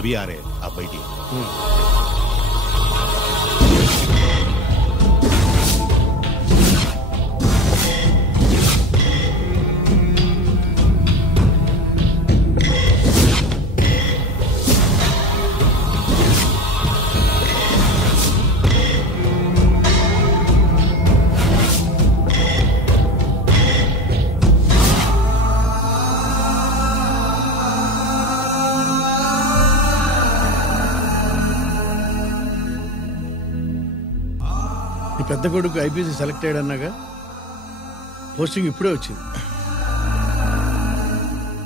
अभी आ रहे हैं, आप बैठिए। పెద్ద కొడుకు ఐపీసీ సెలెక్ట్ అయ్యాడన్నాగా, పోస్టింగ్ ఇప్పుడే వచ్చింది.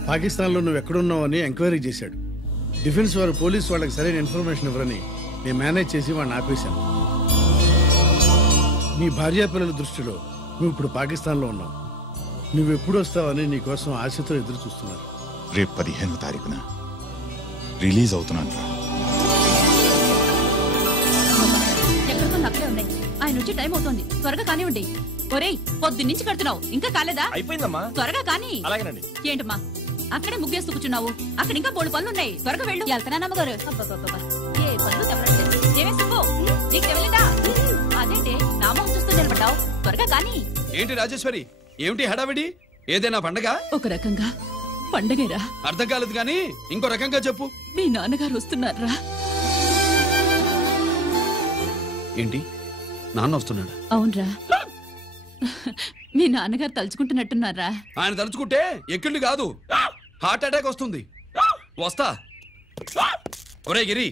పాకిస్తాన్లో నువ్వు ఎక్కడున్నావని ఎంక్వైరీ చేశాడు. డిఫెన్స్ వారు పోలీసు వాళ్ళకి సరైన ఇన్ఫర్మేషన్ ఇవ్వరని నేను మేనేజ్ చేసి వాడిని ఆపేశాను. నీ భార్యా పిల్లల దృష్టిలో నువ్వు ఇప్పుడు పాకిస్తాన్లో ఉన్నావు. నువ్వు ఎప్పుడు వస్తావని నీ కోసం ఆశతో ఎదురు చూస్తున్నారు. రేపు 15వ తారీఖున రిలీజ్ అవుతున్నాను. ఆయన వచ్చి టైం అవుతోంది, త్వరగా కానివ్వండి. ఒరేయ్, పొద్దున్నుంచి కడుతున్నావు, ఇంకా కాలేదా? అయిపోయిందమ్మా. త్వరగా కానీ. అలాగేనండి. ఏంటమ్మా అక్కడే ముగ్గేస్తూ కూర్చున్నావు? అక్కడ ఇంకా 3 పనులు ఉన్నాయి, త్వరగా వెళ్ళు. వెళ్తానమ్మగారు. ఏ పనులు తెవరండి. ఏమే సుబ్బు, నీకు తెవలేదా? అదేంటే నామం చూస్తూ నిలబడ్డావు, త్వరగా కానీ. ఏంటి రాజేశ్వరి, ఏమిటి హడావిడి? ఏదైనా పండగ? ఒక రకంగా పండగేరా. అర్థం కాలేదు గానీ ఇంకో రకంగా చెప్పు. మీ నాన్నగారు వస్తున్నారా? ఏంటి, నాన్న వస్తున్నాడు? అవునరా, మీ నాన్నగారు తలుచుకుంటున్నట్టున్నారా? ఆయన తలుచుకుంటే ఎక్కిళ్ళు కాదు, హార్ట్ అటాక్ వస్తుంది. వస్తా. ఒరే గిరి,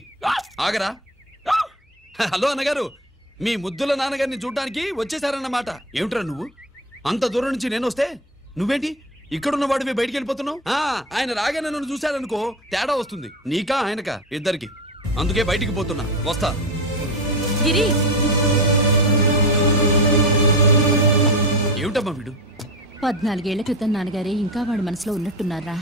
ఆగరా. హలో అన్నగారు, మీ ముద్దుల నాన్నగారిని చూడ్డానికి వచ్చేసారన్నమాట. ఏమిట్రా నువ్వు? అంత దూరం నుంచి నేను వస్తే నువ్వేంటి ఇక్కడున్న వాడివి బయటికి వెళ్ళిపోతున్నావు? ఆయన రాగానే నన్ను చూశారనుకో తేడా వస్తుంది, నీకా ఆయనకా ఇద్దరికి. అందుకే బయటికి పోతున్నా, వస్తా. గిరి, ఏమిటమ్మా వీడు? 14 ఏళ్ల క్రితం నాన్నగారే ఇంకా వాడి మనసులో ఉన్నట్టున్నారా?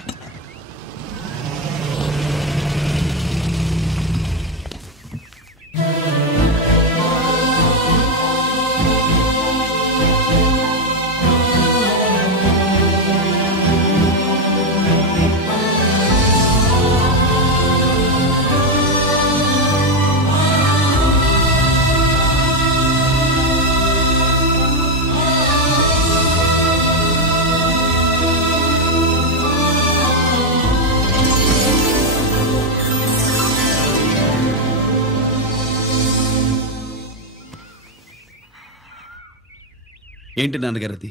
ఏంటి నాన్నగారు అది?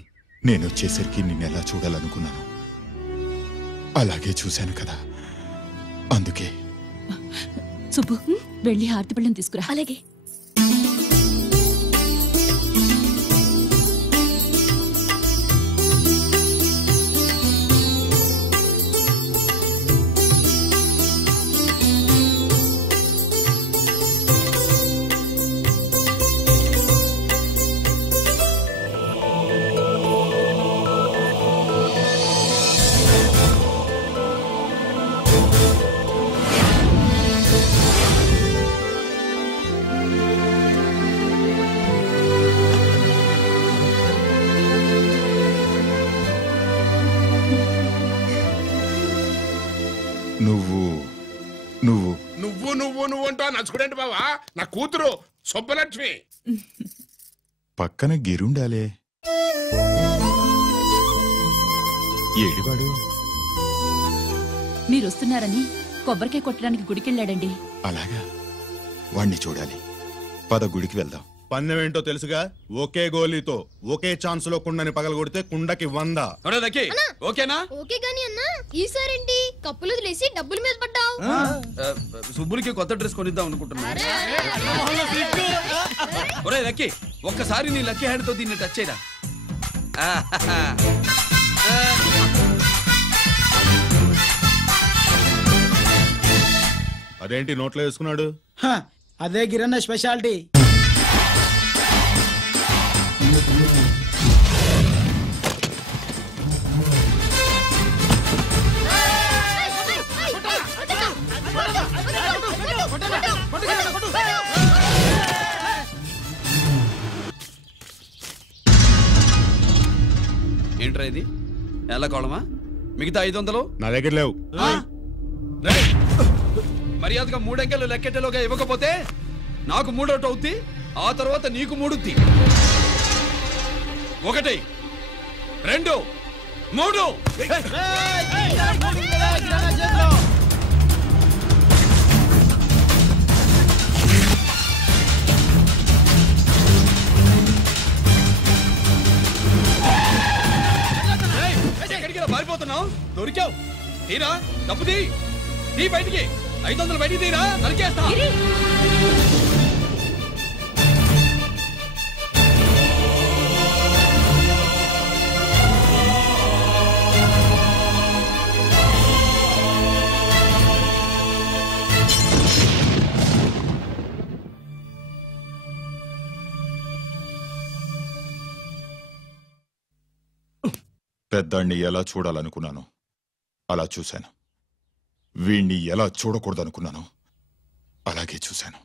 నేను వచ్చేసరికి నిన్ను ఎలా చూడాలనుకున్నాను అలాగే చూశాను కదా, అందుకే. సుబ్బు, వెళ్ళి హారతి పళ్ళని తీసుకురా. అలాగే. నువ్వు అంటా నచ్చుకునేంటి బావా? నా కూతురు సుబ్బలక్ష్మి. పక్కన గిరుండాలే. ఏడివాడు? మీరు వస్తున్నారని కొబ్బరికాయ కొట్టడానికి గుడికెళ్ళాడండి. అలాగా, వాణ్ణి చూడాలి. పద గుడికి వెళ్దాం. పందెం ఏంటో తెలుసుగా, ఒకే గోలీతో ఒకే ఛాన్స్ లో కుండని పగలగొడితే కుండకి 100. ఓకేనా? ఓకే గాని అన్నా, ఈసారేంటి కప్పులు వదిలేసి డబ్బుల మీద పడ్డావు? సుబ్బులకి కొత్త డ్రెస్ కొనిద్దాం అనుకుంటున్నా. ఒరే లక్కీ, ఒక్కసారి నీ లక్కీ హ్యాండ్ తో దీన్ని టచ్ చేయరా. అదేంటి నోట్లో వేసుకున్నాడు? అదే గిరన్న స్పెషాలిటీ. ఏంట్రా ఇది? నెల కోళమా? మిగతా 500 నా దగ్గర లేవు. మర్యాదగా 3 అంకెలు లెక్కెట్టేలోగా ఇవ్వకపోతే నాకు 3 అవుట్ అవుద్ది, ఆ తర్వాత నీకు 3. 1 2 3. ఎక్కడికి పారిపోతున్నావు? దొరికావు. తీరా డబ్బు తీ బయటికి. 500 బయటికి తీరా, నరికేస్తా. పెద్దాన్ని ఎలా చూడాలనుకున్నాను అలా చూశాను, వీణ్ణి ఎలా చూడకూడదనుకున్నాను అలాగే చూశాను.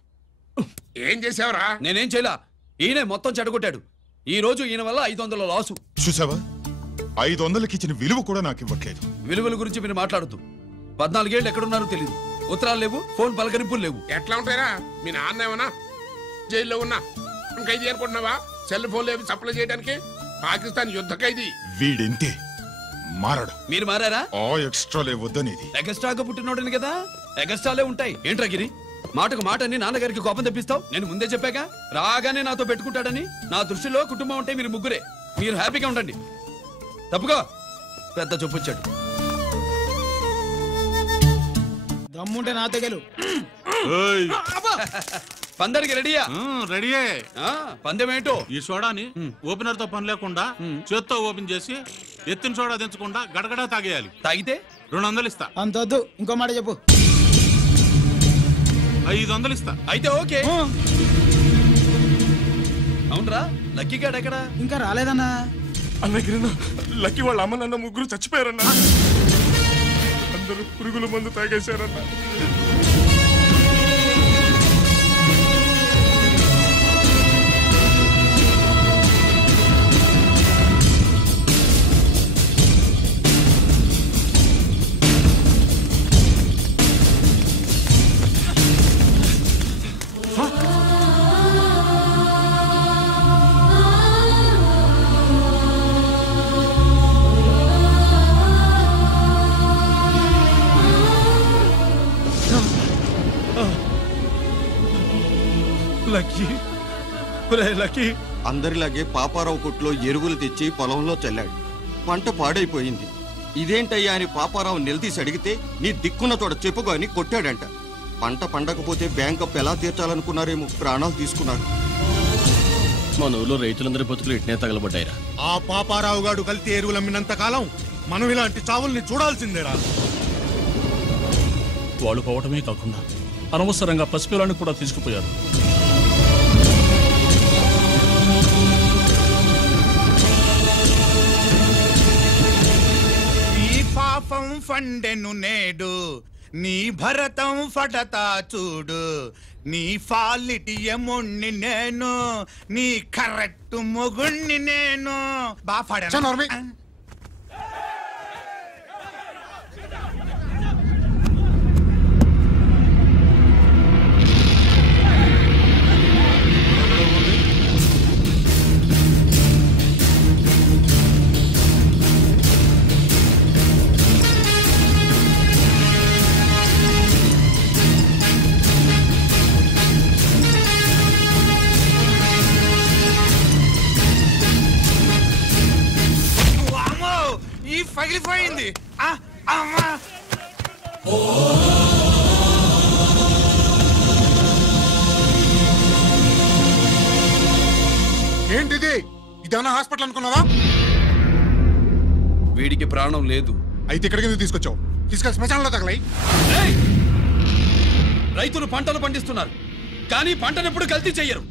ఏం చేసావురా? నేనేం చేయలా, ఈయనే మొత్తం చెడగొట్టాడు. ఈ రోజు ఈయన వల్ల 500 లాసు. చూసావా, 500కి ఇచ్చిన విలువ కూడా నాకు ఇవ్వట్లేదు. విలువల గురించి మీరు మాట్లాడుతూ 14 ఏళ్ళు ఎక్కడున్నారో తెలియదు. ఉత్తరాలు లేవు, ఫోన్ పలకరింపులు లేవు. ఎట్లా ఉంటాయిరా? మీ నాన్న ఏమన్నా జైల్లో ఉన్నా ఖైదీ అనుకుంటున్నావా? సెల్ ఫోన్ లేవు సప్లై చేయడానికి. పాకిస్తాన్ యుద్ధ ఖైదీ. వీడింతే మారడు. మీరు మారారా? ఎక్స్ట్రాలే వద్దనేది. ఎగస్ట్రాగా పుట్టినోడని కదా, ఎగస్ట్రాలే ఉంటాయి. ఏంట్రా గిరి, మాటకు మాట అని నాన్నగారికి కోపం తెప్పిస్తావు? నేను ముందే చెప్పాగా రాగానే నాతో పెట్టుకుంటాడని. నా దృష్టిలో కుటుంబం అంటే మీరు ముగ్గురే. మీరు హ్యాపీగా ఉండండి. తప్పుకో, పెద్ద చొప్పొచ్చాడు. దమ్ముంటే నా తెగలు. పందానికి రెడీయా? రెడీయే. పందెం ఏంటో? ఈ సోడాని ఓపెనర్ తో పని లేకుండా చేత్తో ఓపెన్ చేసి ఎత్తిన సోడా దించకుండా గడగడా తాగేయాలి. తాగితే 200 ఇస్తా. అంతొద్దు, ఇంకో మాట చెప్పు. 500 ఇస్తా. అయితే ఓకే. అవునరా, లక్కీ గాడు ఎక్కడా? ఇంకా రాలేదన్నా. అన్నగిరినా, లక్కీ వాళ్ళ అమ్మ నాన్న ముగ్గురు చచ్చిపోయారన్నా. అందరూ పురుగుల మందు తాగేశారన్నా. అందరిలాగే పాపారావు కొట్లో ఎరువులు తెచ్చి పొలంలో చల్లాడు. పంట పాడైపోయింది. ఇదేంటయ్యా అని పాపారావు నిలదీసి అడిగితే నీ దిక్కున్న చోట చెప్పుకో అని కొట్టాడంట. పంట పండకపోతే బ్యాంక్ అప్పు ఎలా తీర్చాలనుకున్నారేమో ప్రాణాలు తీసుకున్నారు. మన ఊళ్ళో రైతులందరి బతుకులు ఇట్నే తగలబడ్డాయిరా. ఆ పాపారావు గాడు కల్తీ ఎరువులు అమ్మినంత కాలం మనం ఇలాంటి చావుల్ని చూడాల్సిందేరా. వాళ్ళు పోవటమే కాకుండా అనవసరంగా పసిపిల్లాన్ని కూడా తీసుకుపోయారు. ఈ పాపం ఫండెను నేడు, నీ భరతం ఫటతా చూడు. నీ ఫాలిటి ఎముణ్ణి నేను, నీ కరెక్ట్ మొగుణ్ణి నేను. బాగా పగిలిపోయింది. ఏంటిది? ఇదేమన్నా హాస్పిటల్ అనుకున్నావా? వీడికి ప్రాణం లేదు. అయితే ఇక్కడికి ఎందుకు తీసుకొచ్చావు? తీసుకెళ్ళి శ్మశానంలో తగలై. రైతులు పంటలు పండిస్తున్నారు, కానీ పంటను ఎప్పుడు కల్తీ చెయ్యరు.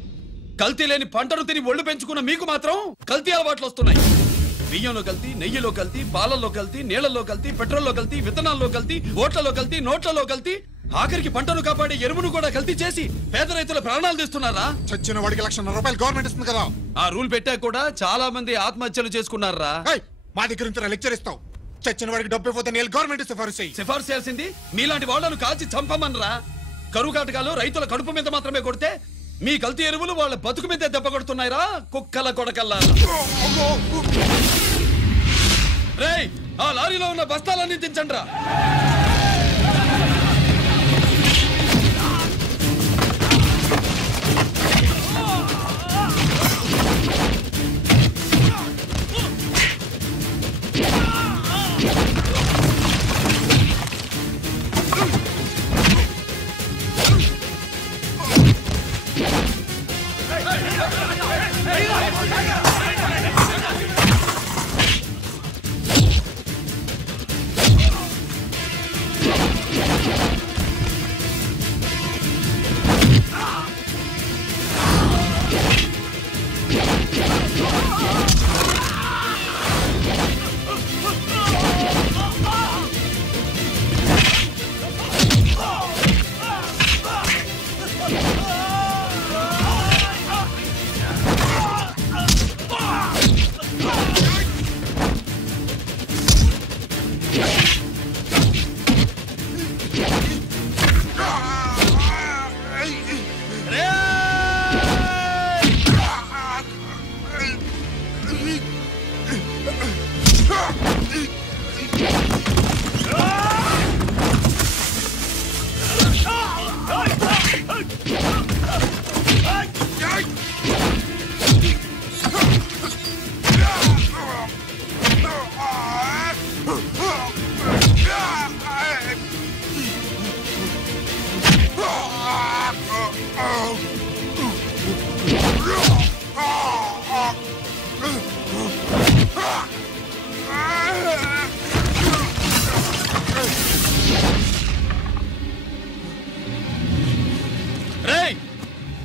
కల్తీ లేని పంటను తిని ఒళ్ళు పెంచుకున్న మీకు మాత్రం కల్తీ అలవాట్లు వస్తున్నాయి. బియ్యంలో కల్తీ, నెయ్యిలో కల్తీ, పాలల్లో కల్తీ, నీళ్లలో కల్తీ, పెట్రోల్లో కల్తీ, విత్తనాల్లో కల్తీ, ఓట్లలో కల్తీ, నోట్లలో కల్తీ, ఆఖరికి పంటను కాపాడే ఎరువును కూడా కల్తీ చేసి పేద రైతుల ప్రాణాలు తీస్తున్నారా? చచ్చిన వాడికి ₹1,00,000 గవర్నమెంట్ ఇస్తుంది కదా. ఆ రూల్ పెట్టా కూడా చాలా మంది ఆత్మహత్యలు చేసుకున్నారా? మా దగ్గర నుంచి లెక్చర్ ఇస్తావు. చచ్చిన వాడికి డబ్బు ఇవ్వద్దని గవర్నమెంట్ సిఫారసు చేయాల్సింది మీలాంటి వాళ్ళను కాల్చి చంపమనరా? కరువు కాటకాలు రైతుల కడుపు మీద మాత్రమే కొడితే మీ కల్తీ ఎరువులు వాళ్ళ బతుకు మీద దెబ్బ కొడుతున్నాయిరా కుక్కల కొడకల్లా. రేయ్, ఆ లారీలో ఉన్న బస్తాలన్నీ దించండి రా.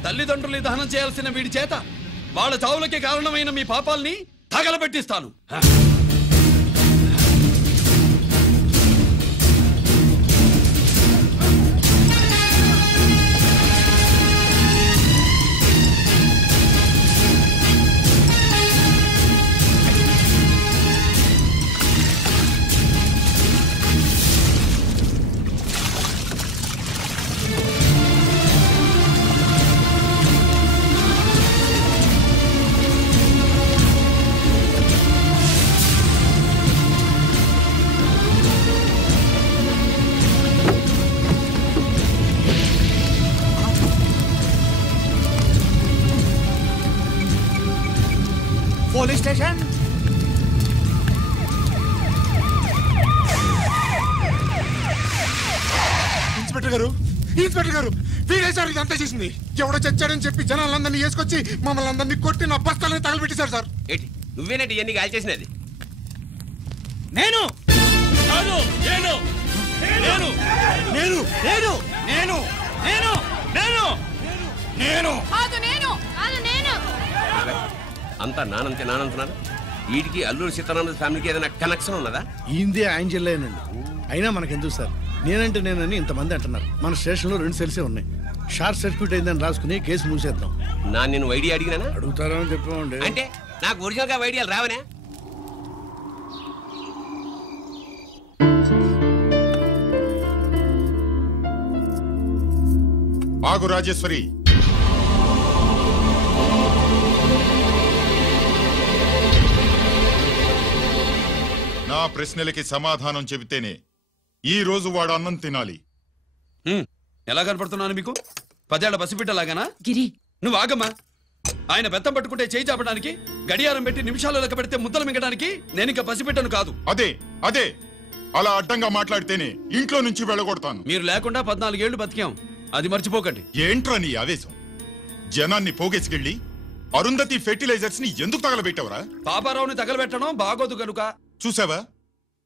తల్లిదండ్రుల్ని దహనం చేయాల్సిన వీడి చేత వాళ్ళ చావులకి కారణమైన మీ పాపాల్ని తగలబెట్టిస్తాను. Police station. ఇన్స్పెక్టర్ గారు, ఇన్స్పెక్టర్ గారు, వీడే సార్ ఇదంతా చేసింది. ఎవడో చచ్చాడని చెప్పి జనాలందరినీ వేసుకొచ్చి మమ్మల్ని అందరినీ కొట్టి నా బస్తాలని తగలబెట్టేశారు సార్. నువ్వేనండి ఇవన్నీ కాల్ చేసినది? నేను నేను నేను నేను నేను నేను నేను నేను నేను అంతా నానంటున్నారు. వీటికి అల్లూరి సీతారామరాజు ఫ్యామిలీకి ఏదైనా కనెక్షన్ ఉన్నదా? ఈందే ఆయన జిల్లానండి. అయినా మనకెందుకు సార్, నేనంటే నేనని ఇంతమంది అంటున్నారు. మన స్టేషన్లో 2 సెల్సే ఉన్నాయి. షార్ట్ సర్క్యూట్ అయిందని రాసుకుని కేసు మూసేద్దాం. నేను ఐడియా అడిగినా అడుగుతారని చెప్పండి. అంటే నాకు ఒరిజినల్ గా ఐడియాలు రావనే? ఆగు రాజేశ్వరి. నా ప్రశ్నలకి సమాధానం చెబితేనే ఈ రోజు వాడు అన్నం తినాలి. ఎలా కనపడుతున్నాను మీకు? 10 ఏళ్ల పసిబిడ్డలాగానా? గిరి, నువ్వు ఆగమ్మా. ఆయన బెత్తం పట్టుకుంటే చేయి చాపడానికి, గడియారం పెట్టి నిమిషాలు లెక్క పెడితే ముద్దలు మింగడానికి నేను ఇంకా పసిబిడ్డను కాదు. అదే అదే అలా అడ్డంగా మాట్లాడితేనే ఇంట్లో నుంచి వెళ్ళగొడతాను. మీరు లేకుండా 14 ఏళ్లు బతికాం, అది మర్చిపోకండి. ఏంట్రా నీ ఆవేశం? జనాన్ని పోగేసుకెళ్ళి అరుంధతి ఫెర్టిలైజర్స్ ని ఎందుకు తగలబెట్టావురా? పాపారావుని తగలబెట్టడం బాగోదు గనుక. చూసావా,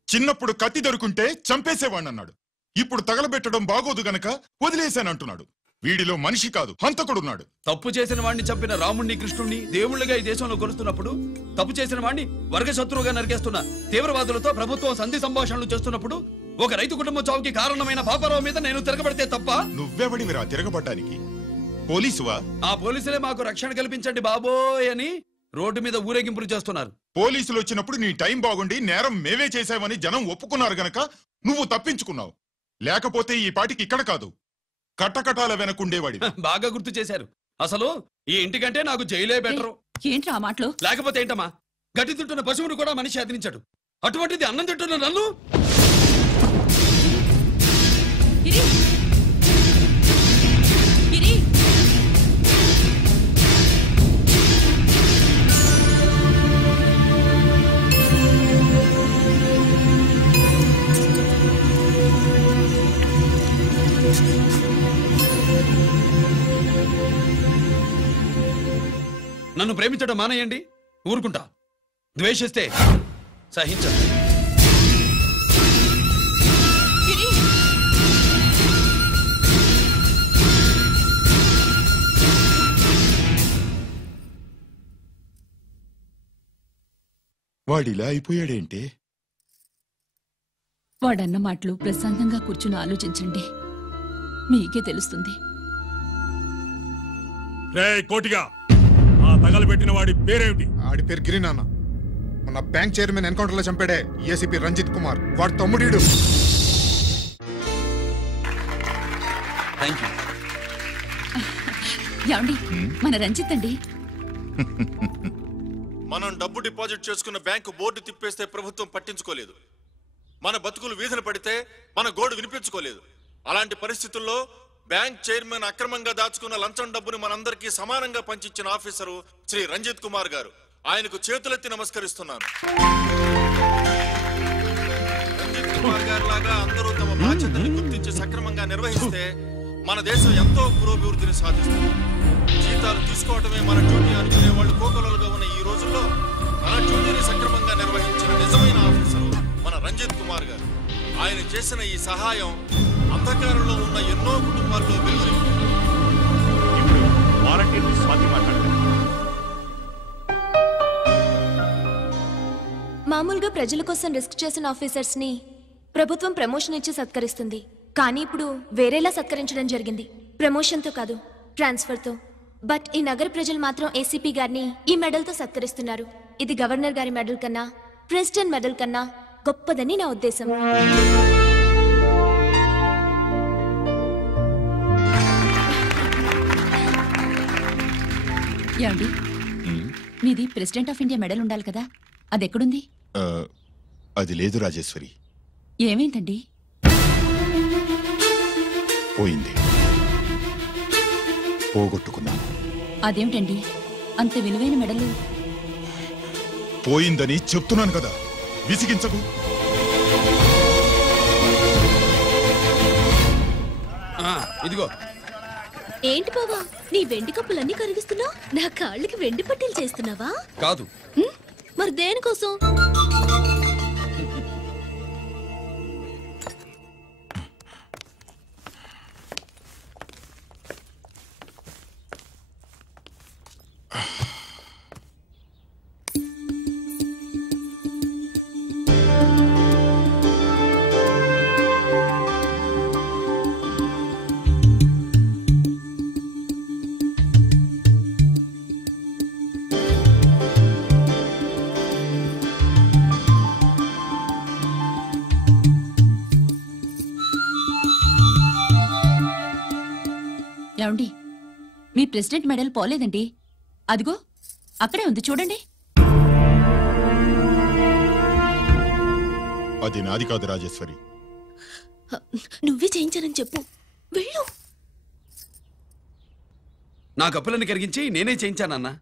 చిన్నప్పుడు కత్తి దొరుకుంటే చంపేసేవాణ్ణన్నాడు. ఇప్పుడు తగలబెట్టడం బాగోదు గనక వదిలేశానంటున్నాడు. వీడిలో మనిషి కాదు, హంతకుడున్నాడు. తప్పు చేసిన వాడిని చంపిన రాముణ్ణి, కృష్ణుణ్ణి దేవుళ్ళుగా ఈ దేశంలో కొలుస్తున్నప్పుడు, తప్పు చేసిన వాడిని వర్గశత్రువుగా నరికేస్తున్న తీవ్రవాదులతో ప్రభుత్వం సంధి సంభాషణలు చేస్తున్నప్పుడు, ఒక రైతు కుటుంబం చావుకి కారణమైన పాపారావు మీద నేను తిరగబడితే తప్ప? నువ్వెవడివిరా తిరగబడ్డానికి? పోలీసువా? ఆ పోలీసులే మాకు రక్షణ కల్పించండి బాబోయ్ అని రోడ్డు మీద ఊరేగింపులు చేస్తున్నారు. పోలీసులు వచ్చినప్పుడు నీ టైం బాగుండి నేరం మేవే చేశావని జనం ఒప్పుకున్నారు గనక నువ్వు తప్పించుకున్నావు. లేకపోతే ఈ పాటికి ఇక్కడ కాదు, కటకటాల వెనకుండేవాడి. బాగా గుర్తు చేశారు. అసలు ఈ ఇంటికంటే నాకు జైలే బెటరు. ఏంట్రా ఆ మాటలు? లేకపోతే ఏంటమ్మా, గడ్డి తింటున్న పశువును కూడా మనిషి అదిరించాడు, అటువంటిది అన్నం తింటున్న నన్ను. నన్ను ప్రేమించడం మానేయండి, ఊరుకుంటా. ద్వేషిస్తే సహించండి. వాడిలా అయిపోయాడేంటి? వాడన్న మాటలు ప్రశాంతంగా కూర్చుని ఆలోచించండి, మీకే తెలుస్తుంది. కోటిగా ఆ తగలబెట్టిన వాడి పేరేమిటి? ఆడి పేరు గిరి నాన్న. మన బ్యాంక్ చైర్మన్ ఎన్కౌంటర్ లో చంపాడే ఏసీపీ రంజిత్ కుమార్, వాడి తమ్ముడీడు. ఏమండి, మన రంజిత్ అండి. మనం డబ్బు డిపాజిట్ చేసుకున్న బ్యాంకు బోర్డు తిప్పేస్తే ప్రభుత్వం పట్టించుకోలేదు. మన బతుకులు వీధులు పడితే మన గోడు వినిపించుకోలేదు. అలాంటి పరిస్థితుల్లో బ్యాంక్ చైర్మన్ అక్రమంగా దాచుకున్న లంచం డబ్బుని మనందరికీ సమానంగా పంచిచ్చిన ఆఫీసరు శ్రీ రంజిత్ కుమార్ గారు. ఆయనకు చేతులెత్తి నమస్కరిస్తున్నాను. రంజిత్ కుమార్ గారు లాగా అందరూ తమ బాధ్యతని గుర్తించి సక్రమంగా నిర్వహిస్తే మన దేశం ఎంతో పురోభివృద్ధిని సాధిస్తుంది. జీతాలు తీసుకోవటమే మన డ్యూటీ అనుకునే వాళ్ళు కోకొలలుగా ఉన్న ఈ రోజుల్లో మన డ్యూటీని సక్రమంగా నిర్వహించిన నిజమైన ఆఫీసరు మన రంజిత్ కుమార్ గారు. ఆయన చేసిన ఈ సహాయం అంధకారంలో ఉన్న ఎన్నో కుటుంబాల్లో వెలుగుని. మామూలుగా ప్రజల కోసం రిస్క్ చేసిన ఆఫీసర్స్ ని ప్రభుత్వం ప్రమోషన్ ఇచ్చి సత్కరిస్తుంది. కానీ ఇప్పుడు వేరేలా సత్కరించడం జరిగింది. ప్రమోషన్ తో కాదు, ట్రాన్స్ఫర్ తో. బట్ ఈ నగర ప్రజలు మాత్రం ఏసీపీ గారిని ఈ మెడల్ తో సత్కరిస్తున్నారు. ఇది గవర్నర్ గారి మెడల్ కన్నా, ప్రెసిడెంట్ మెడల్ కన్నా గొప్పదని నా ఉద్దేశం. ఏమండి, మీది ప్రెసిడెంట్ ఆఫ్ ఇండియా మెడల్ ఉండాలి కదా, అది ఎక్కడుంది? అది లేదు రాజేశ్వరి. ఏమైందండి? పోయింది, పోగొట్టుకున్నాను. అదేమిటండి అంత విలువైన మెడలు? పోయిందని చెప్తున్నాను కదా, విసిగించకు. ఇదిగో. ఏంటి బావా, నీ వెండి కప్పులన్నీ కరిగిస్తున్నావు? నా కాళ్ళకి వెండి పట్టీలు చేస్తున్నావా? కాదు. మరి దేనికోసం? ఏమండి, మీ ప్రెసిడెంట్ మెడల్ పోలేదండి, అదిగో అక్కడే ఉంది చూడండి. అది నాది కాదు రాజేశ్వరి. నువ్వే చేయించానని చెప్పు, వెళ్ళు. నా కప్పులను కరిగించి నేనే చేయించానన్నా.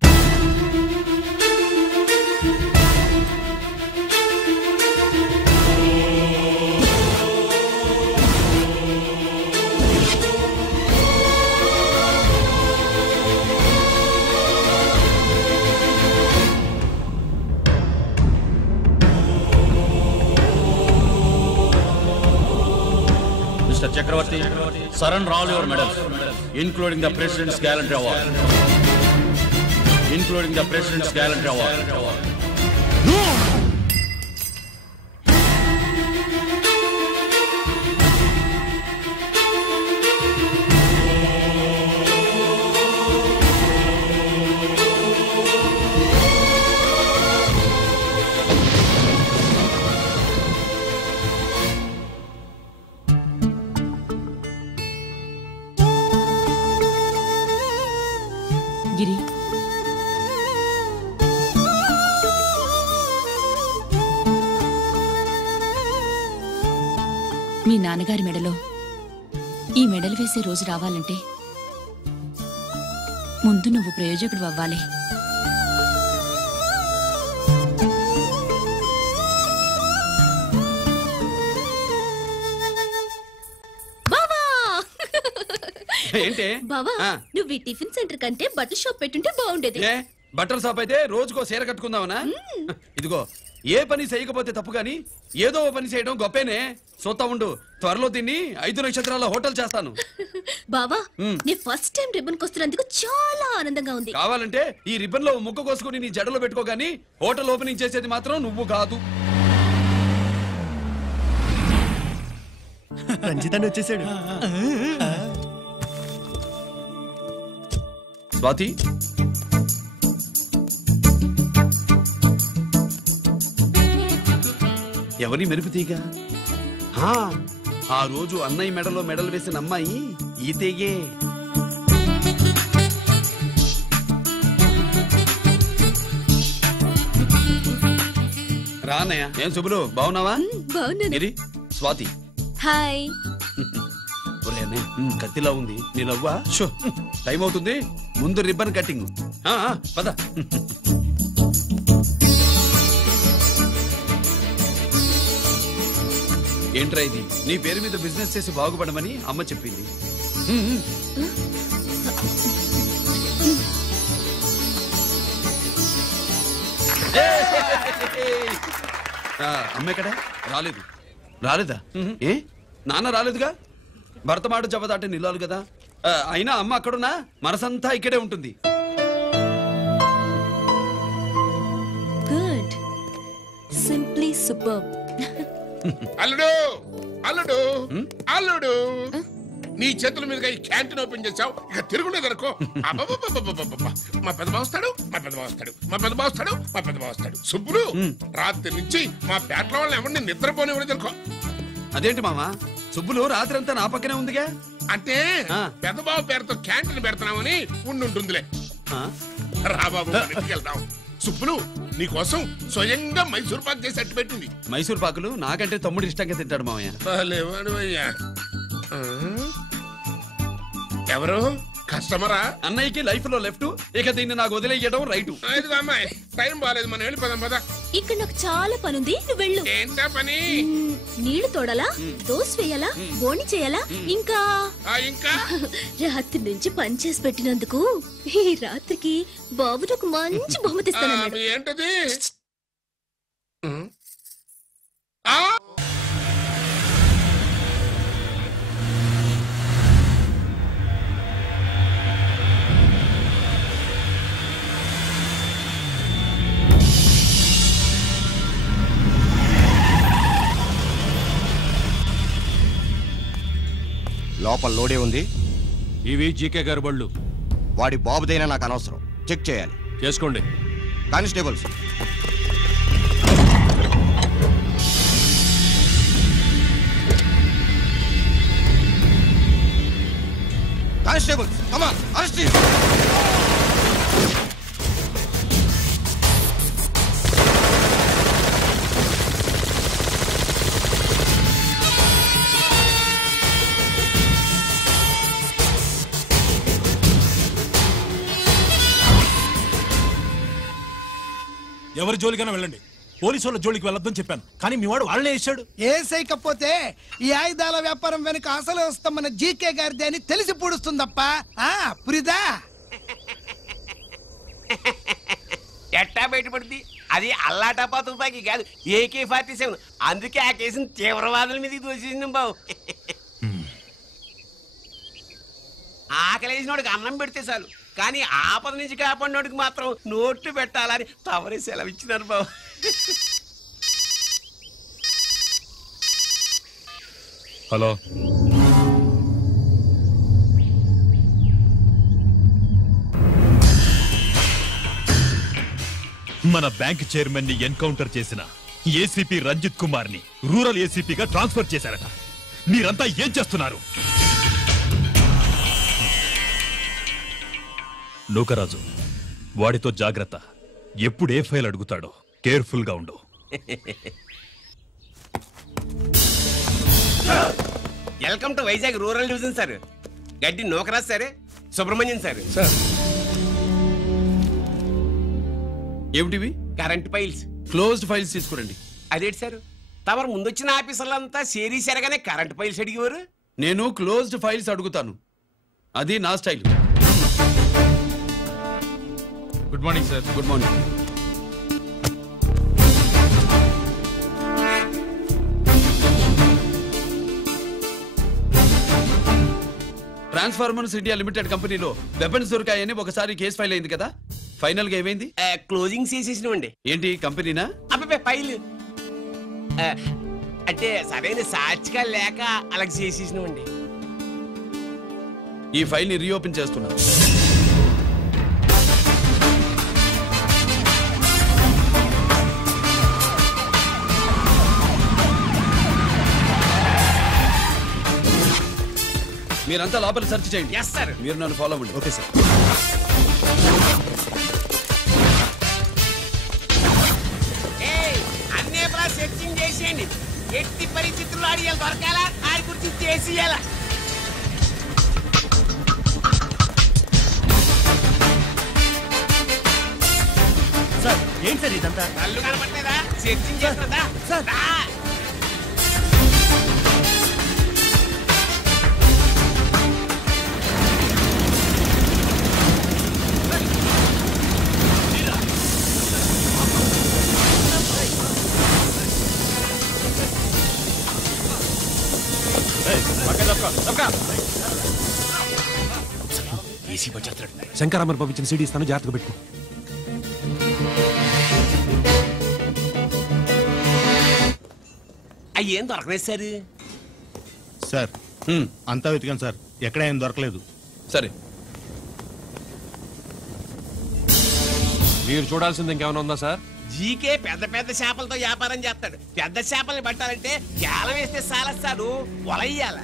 Mr. Chakravarti, surrender all your medals, including the President's Gallantry Award. Including the President's Gallantry Award. No! గిరి, మీ నాన్నగారి మెడలో ఈ మెడలు వేసే రోజు రావాలంటే ముందు నువ్వు ప్రయోజకుడు అవ్వాలి. ఏంటి బావా నువ్వు ఈ టిఫిన్ సెంటర్ కంటే బట్టల షాప్ పెట్టుంటే బాగుండేది. బట్టల షాప్ అయితే రోజుకో చీర కట్టుకుందామనా? ఇదిగో ఏ పని చేయకపోతే తప్పు గాని ఏదో పని చేయడం గొప్పేనే. సొత్తా ఉండు, త్వరలో దీన్ని 5 నక్షత్రాల హోటల్ చేస్తాను. బావా నీ ఫస్ట్ టైం రిబ్బన్ కొస్తున్నందుకు చాలా ఆనందంగా ఉంది. కావాలంటే ఈ రిబ్బన్ లో ముక్క కోసుకుని నీ జడలో పెట్టుకోగాని హోటల్ ఓపెనింగ్ చేసేది మాత్రం నువ్వు కాదు. రంజితాన్ని వచ్చేసాడు. స్వాతి, ఎవరి మెరుపు తీగ? ఆ రోజు అన్నయ్య మెడలో మెడలు వేసిన అమ్మాయి ఈ తీగే. రా అన్నయ్య. ఏం శుభులు, బాగున్నావా? బాగున్నాను. స్వాతి హాయ్. కత్తిలా ఉంది నీ నవ్వా? టైం అవుతుంది, ముందు రిబ్బన్ కట్టింగ్. పద. ఏంట్రా ఇది? నీ పేరు మీద బిజినెస్ చేసి బాగుపడమని అమ్మ చెప్పింది. అమ్మ ఎక్కడా? రాలేదు. రాలేదా? ఏ నాన్న రాలేదుగా? భర్త మాట జబదాటే నిల్లాలి కదా. అయినా అమ్మ అక్కడున్నా మనసంతా ఇక్కడే ఉంటుంది. Good, simply super. అల్లుడు అల్లుడు అల్లుడు, నీ చేతుల మీదుగా ఈ క్యాంటీన్ ఓపెన్ చేసావు, ఇక తిరుగుండేదనుకో. మా పెద్ద బావస్తాడు, మా పెద్ద బావస్తాడు, మా పెద్ద బావస్తాడు, మా పెద్ద బావస్తాడు. సుబ్బులు రాత్రి నుంచి మా పేటల వాళ్ళని ఎవరిని నిద్రపోనివ్వలేదనుకో. అదేంటి మామా, సుబ్బులు రాత్రి అంతా నా పక్కనే ఉందిగా. అంటే పెద్ద బావ పేరుతో క్యాంటీన్ పెడతామని ఉండుంటుందిలే. రాబాబు వెళ్దాం. సుబ్బులు నీకోసం స్వయంగా మైసూర్ పాక్ చేసి అట్టు పెట్టింది. మైసూర్ పాకులు నాకంటే తమ్ముడు ఇష్టంగా తింటాడు మామయ్య. ఎవరు కస్టమరా? అన్నయ్యకి లైఫ్ లో లెఫ్ట్, ఇక దీన్ని నాకు వదిలేయడం రైట్. అమ్మాయి టైం బాగాలేదు, మనం వెళ్ళిపోదాం పద. ఇక్కడ నాకు చాలా పనుంది, నువ్వు వెళ్ళు. ఏంటా పని? నీళ్లు తోడాలా, దోశ వేయాలా, బోని చేయాలా, ఇంకా రాత్రి నుంచి పని చేసి పెట్టినందుకు ఈ రాత్రికి బాబు నాకు మంచి బహుమతి ఇస్తానన్నాడు. ఏంటది? లోపల లోడే ఉంది. ఇవి జీకే గారి బళ్ళు. వాడి బాబుదైనా నాకు అనవసరం, చెక్ చేయాలి. చేసుకోండి. Constables constables come on, arrest. ఎవరి జోలికైనా వెళ్ళండి, పోలీసు వాళ్ళ జోలికి వెళ్ళొద్దని చెప్పాను, కానీ మీ వాడు వాళ్ళనే వేసాడు. ఏసైకపోతే ఈ ఆయుధాల వ్యాపారం వెనుక అసలు వస్తామన్న జీకే గారిది అని తెలిసి పూడుస్తుందప్ప. పురిదా ఎట్టా బయటపడుతుంది? అది అల్లాటపా తుపాకి కాదు, AK-47. అందుకే ఆ కేసుని తీవ్రవాదుల మీదకి దోషింది బాబు. ఆకలేసినోడికి అన్నం పెడితే చాలు, కానీ ఆపద నుంచి కాపాడినోడికి మాత్రం నోట్లు పెట్టాలని తవరే సెలవు ఇచ్చినారు బాబు. హలో, మన బ్యాంక్ చైర్మన్ ని ఎన్కౌంటర్ చేసిన ఏసీపీ రంజిత్ కుమార్ ని రూరల్ ఏసీపీగా ట్రాన్స్ఫర్ చేశారట. మీరంతా ఏం చేస్తున్నారు? నూకరాజు వాడితో జాగ్రత్త. ఎప్పుడు ఏ ఫైల్ అడుగుతాడో కేర్ఫుల్ గా ఉండు. Welcome to Vizag rural division sir. Gaddi Nookaraju sir, Subrahmanyam sir. ఏమిటివి? Current files. క్లోజ్డ్ ఫైల్స్ తీసుకురండి. అదేంటి సార్, తమరు ముందొచ్చిన ఆఫీసర్లంతా సేరీ సరగానే కరెంట్ ఫైల్స్ అడిగేవారు. నేను క్లోజ్డ్ ఫైల్స్ అడుగుతాను, అది నా style. Good morning sir. Good morning. Transformers India limited కంపెనీలో వెపన్స్ దొరికాయని ఒకసారి కేసు ఫైల్ అయింది కదా, ఫైనల్ గా ఏమైంది? క్లోజింగ్ చేసేసినవండి. ఏంటి కంపెనీనా? అబ్బాయి ఫైల్ అంటే సరైన సాక్షిగా లేక అలా చేసేసినవండి. ఈ ఫైల్ ని రీఓపెన్ చేస్తున్నా. మీరంతా లోపల సెర్చ్ చేయండి. Yes sir. మీరు నన్ను ఫాలో అవ్వండి. Okay sir. అన్నే సెర్చింగ్ చేసేయండి. ఎట్టి పరిస్థితుల్లో అడియాలి దొరకాలా, ఆడి గురించి చేసేయాలా. సార్ ఏంటి సార్ ఇదంతా? కళ్ళు కనపట్టలేదా? Searching చేస్తున్నదా sir? శంకరామర్ పంపించిన సీడీ ఇస్తాను, జాగ్రత్తగా పెట్టుకో. అయ్యేం దొరకలేదు సార్. సార్ అంతా వెతికాను సార్, ఎక్కడ ఏం దొరకలేదు. సరే, మీరు చూడాల్సింది ఇంకేమైనా ఉందా సార్? జీకే పెద్ద పెద్ద చేపలతో వ్యాపారం చేస్తాడు. పెద్ద చేపల్ని పట్టాలంటే కేలం వేస్తే సాలస్తాడు, వలయ్యాల.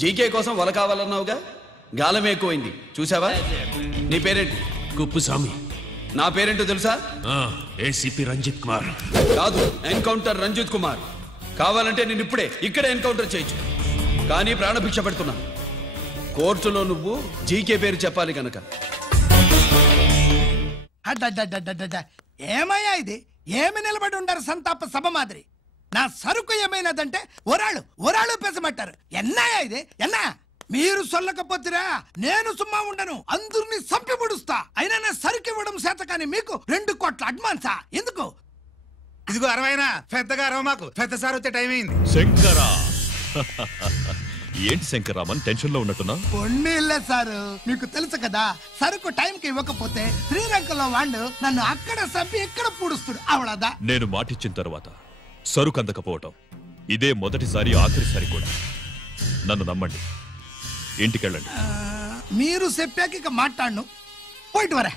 జీకే కోసం వల కావాలన్నావుగా, గాలం ఎక్కువైంది చూసావా? నీ పేరేంటి? కుప్పుస్వామి. నా పేరేంటో తెలుసా? ఏసీపీ రంజిత్ కుమార్. కాదు, ఎన్కౌంటర్ రంజిత్ కుమార్. కావాలంటే నేను ఇప్పుడే ఇక్కడే ఎన్కౌంటర్ చేయొచ్చు, కానీ ప్రాణభిక్ష పెడుతున్నా. కోర్టులో నువ్వు జీకే పేరు చెప్పాలి కనుక. ఏమయ్యా ఇది? ఏమి నిలబడి ఉండారు సంతాప సభ మాదిరి? నా సరుకు ఏమైనదంటే ఒరాళ్ళు పెసమట్టారు. ఎన్నాయా ఇది? ఎన్నా మీరు సొల్లకపోతురా నేను సుమ్మా ఉండను, అందరినీ సంపి పొడుస్తా. అయినా నా సరుకు ఇవ్వడం చేత కానీ మీకు 2 కోట్ల అడ్వాన్సా? ఎందుకు? ఇదిగో 60 పెద్దగా అరవ, మాకు పెద్ద సార్ వచ్చే టైం అయింది. శంకరా ఏంటి శంకరామన్ టెన్షన్ లో ఉన్నట్టున్నా? కొన్ని ఇల్లే సారు, మీకు తెలుసు కదా, సరుకు టైంకి ఇవ్వకపోతే శ్రీలంకలో వాడు నన్ను అక్కడ సంపి ఇక్కడ పూడుస్తుడు. అవడదా? నేను మాటిచ్చిన తర్వాత సరుకు అందకపోవటం ఇదే మొదటిసారి, ఆఖరిసారి కూడా. నన్ను నమ్మండి, ఇంటికెళ్ళండి. మీరు చెప్పాక ఇక మాట్లాడను, పోయిట్ వరా.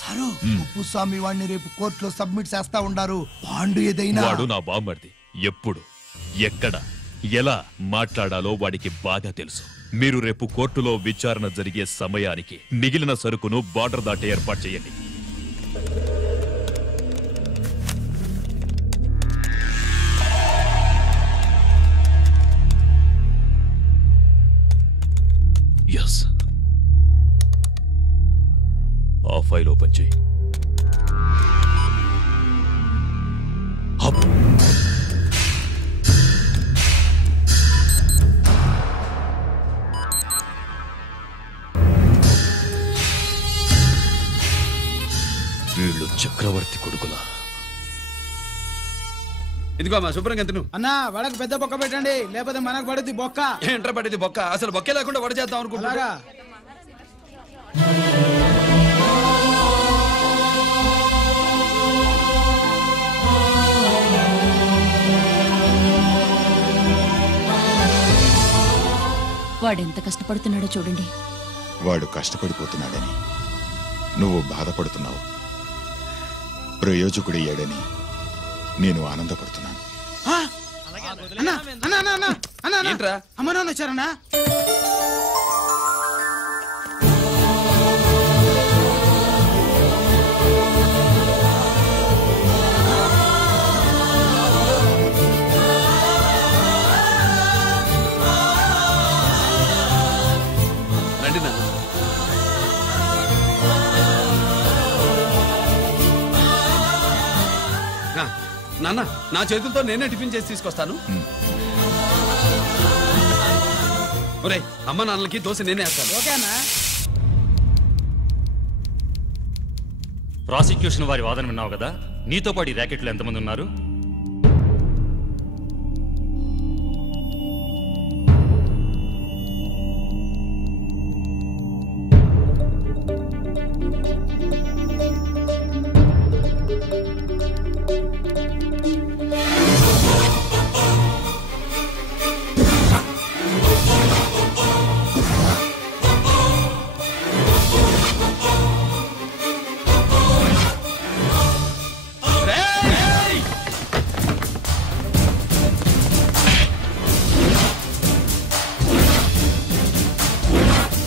సారు, ఉప్పుస్వామి వాడిని రేపు కోర్టులో సబ్మిట్ చేస్తా ఉండారు. వాడు ఏదైనా వాడు నా బామ్మర్ది. ఎప్పుడు, ఎక్కడ, ఎలా మాట్లాడాలో వాడికి బాగా తెలుసు. మీరు రేపు కోర్టులో విచారణ జరిగే సమయానికి మిగిలిన సరుకును బార్డర్ దాటే ఏర్పాటు చేయండి. ఎస్, ఆ ఫైల్ ఓపెన్ చేయి. వీళ్ళు చక్రవర్తి కొడుకులా? ఇదిగో మా శుభ్రంగా ఎంత అన్నా, వడకు పెద్ద బొక్క పెట్టండి, లేకపోతే మనకు పడుద్ది బొక్క. ఏంట్రా పడేది బొక్క? అసలు బొక్కే లేకుండా వడ చేద్దాం అనుకుంటున్నా. వాడెంత కష్టపడుతున్నాడో చూడండి. వాడు కష్టపడిపోతున్నాడని నువ్వు బాధపడుతున్నావు, ప్రయోజకుడయ్యాడని నేను ఆనందపడుతున్నాను. అమ్మ నాన్న వచ్చారన్నా? రండి నాన్న. నాన్న, నా చేతులతో నేనే టిఫిన్ చేసి తీసుకొస్తాను. ఒరే, అమ్మ నాన్నలకి దోశ నేనే వేస్తాను. ఓకేనా? ప్రాసిక్యూషన్ వారి వాదన విన్నావు కదా. నీతో పాటు ఈ ర్యాకెట్లో ఎంతమంది ఉన్నారు?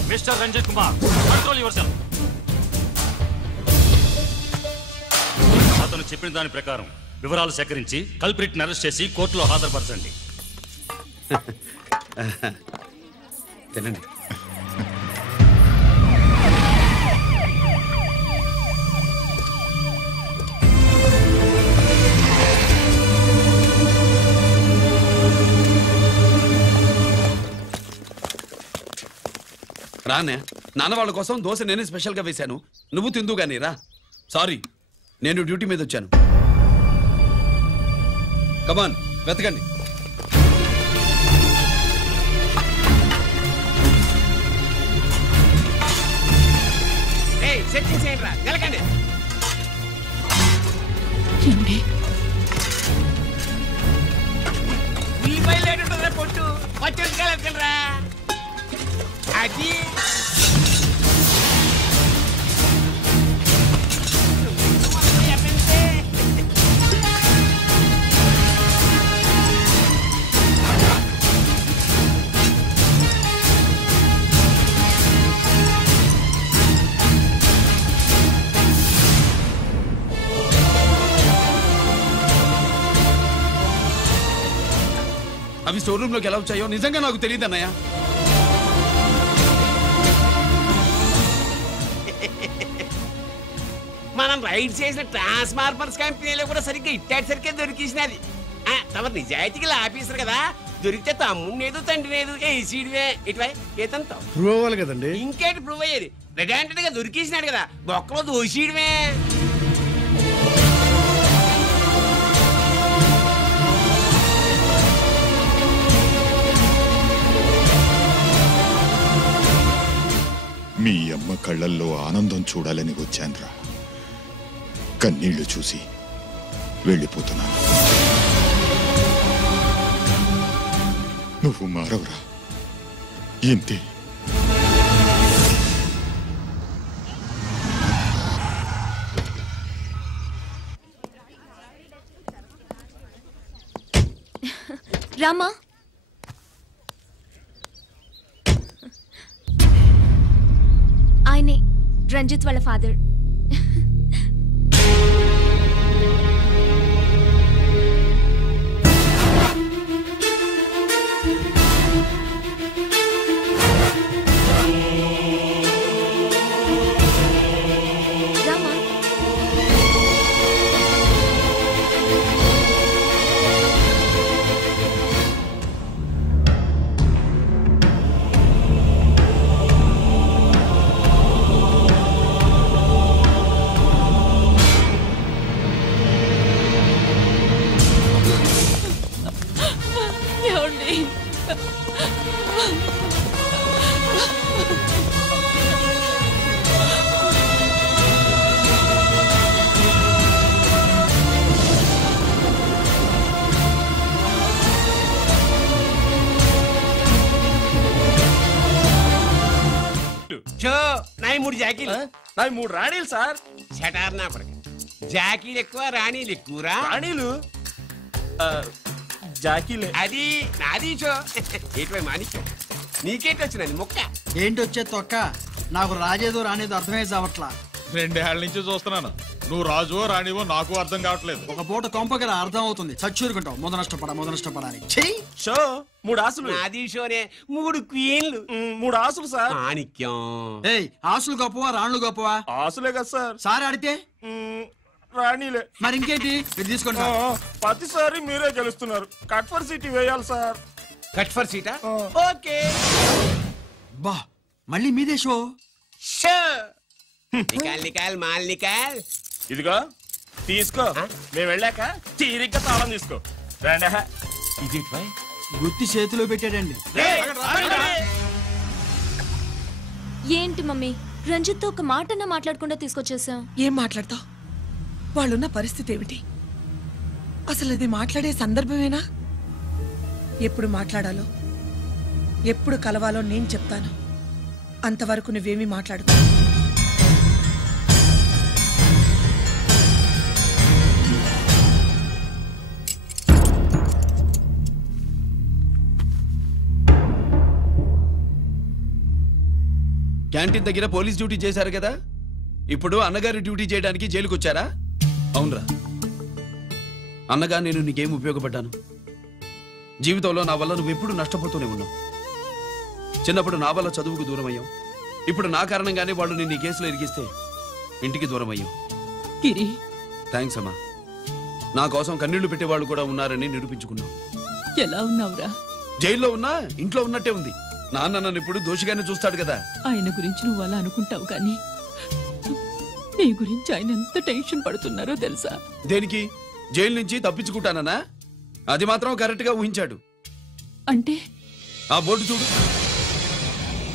Mister Ranjith Kumar, control yourself. అతను చెప్పిన దాని ప్రకారం వివరాలు సేకరించి కల్ప్రిట్ అరెస్ట్ చేసి కోర్టులో హాజరుపరచండి. తినండి. రానే, నాన్న వాళ్ళ కోసం దోశ నేనే స్పెషల్గా వేశాను, నువ్వు తిందు గానీ రా. సారీ, నేను డ్యూటీ మీద వచ్చాను. కమాన్, వెతకండి. సెట్టింగ్ చేయండి రా, గెలకండి. ఉల్లిపాయలు లేటుంటుందిరా పొట్టు, పచ్చిమిరపకాయలు ఎత్తుకెళ్ళరా. అది అవి స్టోర్ రూమ్ లోకి ఎలా వచ్చాయో నిజంగా నాకు తెలియదు అన్నయ్య. మనం రైడ్ చేసిన ట్రాన్స్ఫార్మర్స్ కంపెనీలో కూడా సరిగ్గా ఇట్టాడు సరిగ్గా దొరికేసినది. తమ నిజాయితీగా ఆఫీసర్ కదా, దొరికితే తమ్ముడు లేదు తండ్రి లేదు ఏసీడివే ఇటువై ఏతంతో ప్రూవ్ అవ్వాలి కదండి. ఇంకేంటి ప్రూవ్ అయ్యేది? రెడ్ గా దొరికేసినాడు కదా, బొక్కలో దోషీడమే. మీ అమ్మ కళ్ళల్లో ఆనందం చూడాలని వచ్చాన్రా. కన్నీళ్లు చూసి వెళ్ళిపోతున్నాను. నువ్వు మారవురా, ఇంతే. రామా, ఆయనే రంజిత్ వాళ్ళ ఫాదర్. నాయి 3 రాణీలు సార్. షటార్ నా పడక. జాకీలు ఎక్కువ రాణీలు ఎక్కువరా? రాణీలు జాకీలే. అది నాది చో. ఏటివై మాణిక్యం, నీకేంటి వచ్చినది మొక్క? ఏంటి వచ్చే తొక్క? నాకు రాజేదో రానేదో అర్థమే చావట్లా. 2 ఏళ్ల నుంచి చూస్తున్నాను. నువ్వు రాజువో రాణివో నాకు అర్థం కావట్లేదు. ఒక పూట కొంపగల అర్థం అవుతుంది. చచ్చూరుకుంటావు. మొద నష్టపడాలి. షో 3 ఆసులు. నాది షోనే 3 క్వీన్లు. 3 ఆసులు సార్. మాణిక్యం. ఏయ్, ఆసులు గొప్పవా రాణులు గొప్పవా? ఆసులే కదా సార్. సార్ ఆడితే రాణిలే. మరి ఇంకేంటి మీరు తీసుకోండి. ప్రతిసారి మీరే గెలుస్తున్నారు. కట్ ఫర్ సీట్ వేయాలి సార్. కట్ ఫర్ సీటా? ఓకే. బా, మళ్ళీ మీదే షో. నికాల్ నికాల్ మాల్ నికాల్. ఇదిగో తీసుకో. మేము వెళ్ళాక తీరిగ్గా తాళం తీసుకో. ఇది గుత్తి చేతిలో పెట్టాడండి. ఏంటి మమ్మీ, రంజిత్ తో ఒక మాటన్నా మాట్లాడకుండా తీసుకొచ్చేసాం. ఏం మాట్లాడతావు? వాళ్ళున్న పరిస్థితి ఏమిటి? అసలు అది మాట్లాడే సందర్భమేనా? ఎప్పుడు మాట్లాడాలో ఎప్పుడు కలవాలో నేను చెప్తాను. అంతవరకు నువ్వేమీ మాట్లాడుకో. క్యాంటీన్ దగ్గర పోలీస్ డ్యూటీ చేశారు కదా, ఇప్పుడు అన్నగారి డ్యూటీ చేయడానికి జైలుకి వచ్చారా? అవునరా. అన్నగా నేను నీకేం ఉపయోగపడ్డాను? జీవితంలో నా వల్ల నువ్వెప్పుడు నష్టపోతూనే ఉన్నావు. చిన్నప్పుడు నా వల్ల చదువుకు దూరం అయ్యావు. ఇప్పుడు నా కారణంగానే వాళ్ళు నిన్ను ఈ కేసులో ఇరిగిస్తే ఇంటికి దూరం అయ్యావు. థ్యాంక్స్ అమ్మా. నా కోసం కన్నీళ్లు పెట్టేవాళ్ళు కూడా ఉన్నారని నిరూపించుకున్నావు. ఎలా ఉన్నావురా? జైల్లో ఉన్నా ఇంట్లో ఉన్నట్టే ఉంది. నాన్న నన్ను ఇప్పుడు దోషిగానే చూస్తాడు కదా. ఆయన గురించి నువ్వు అలా అనుకుంటావు కానీ నీ గురించి ఆయన ఎంత టెన్షన్ పడుతున్నారో తెలుసా? దేనికి? జైలు నుంచి తప్పించుకుంటానన్నా? అది మాత్రం కరెక్ట్ గా ఊహించాడు. అంటే ఆ బోర్డు చూడు.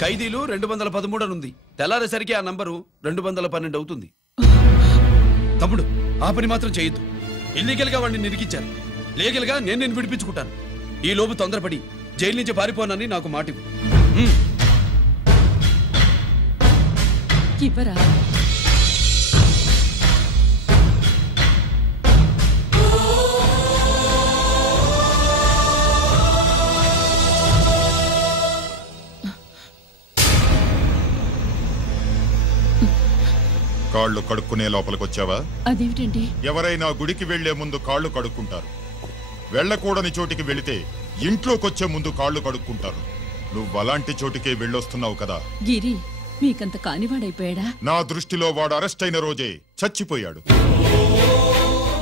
ఖైదీలు 213 అనుంది. తెల్లారేసరికి ఆ నంబరు 212 అవుతుంది. తమ్ముడు, ఆ పని మాత్రం చేయొద్దు. ఇల్లీగల్ గా వాడిని నిరికించారు. లీగల్ గా నేను విడిపించుకుంటాను. ఈ లోపు తొందరపడి జైలు నుంచి పారిపోనని నాకు మాట ఇవ్వరా? కాళ్ళు కడుక్కునే లోపలికొచ్చావా? అదేమిటండి? ఎవరైనా గుడికి వెళ్లే ముందు కాళ్ళు కడుక్కుంటారు. వెళ్ళకూడని చోటికి వెళితే ఇంట్లోకొచ్చే ముందు కాళ్ళు కడుక్కుంటారు. నువ్వు అలాంటి చోటుకే వెళ్ళొస్తున్నావు కదా. గిరి మీకంత కానివాడైపోయాడా? నా దృష్టిలో వాడు అరెస్ట్ అయిన రోజే చచ్చిపోయాడు.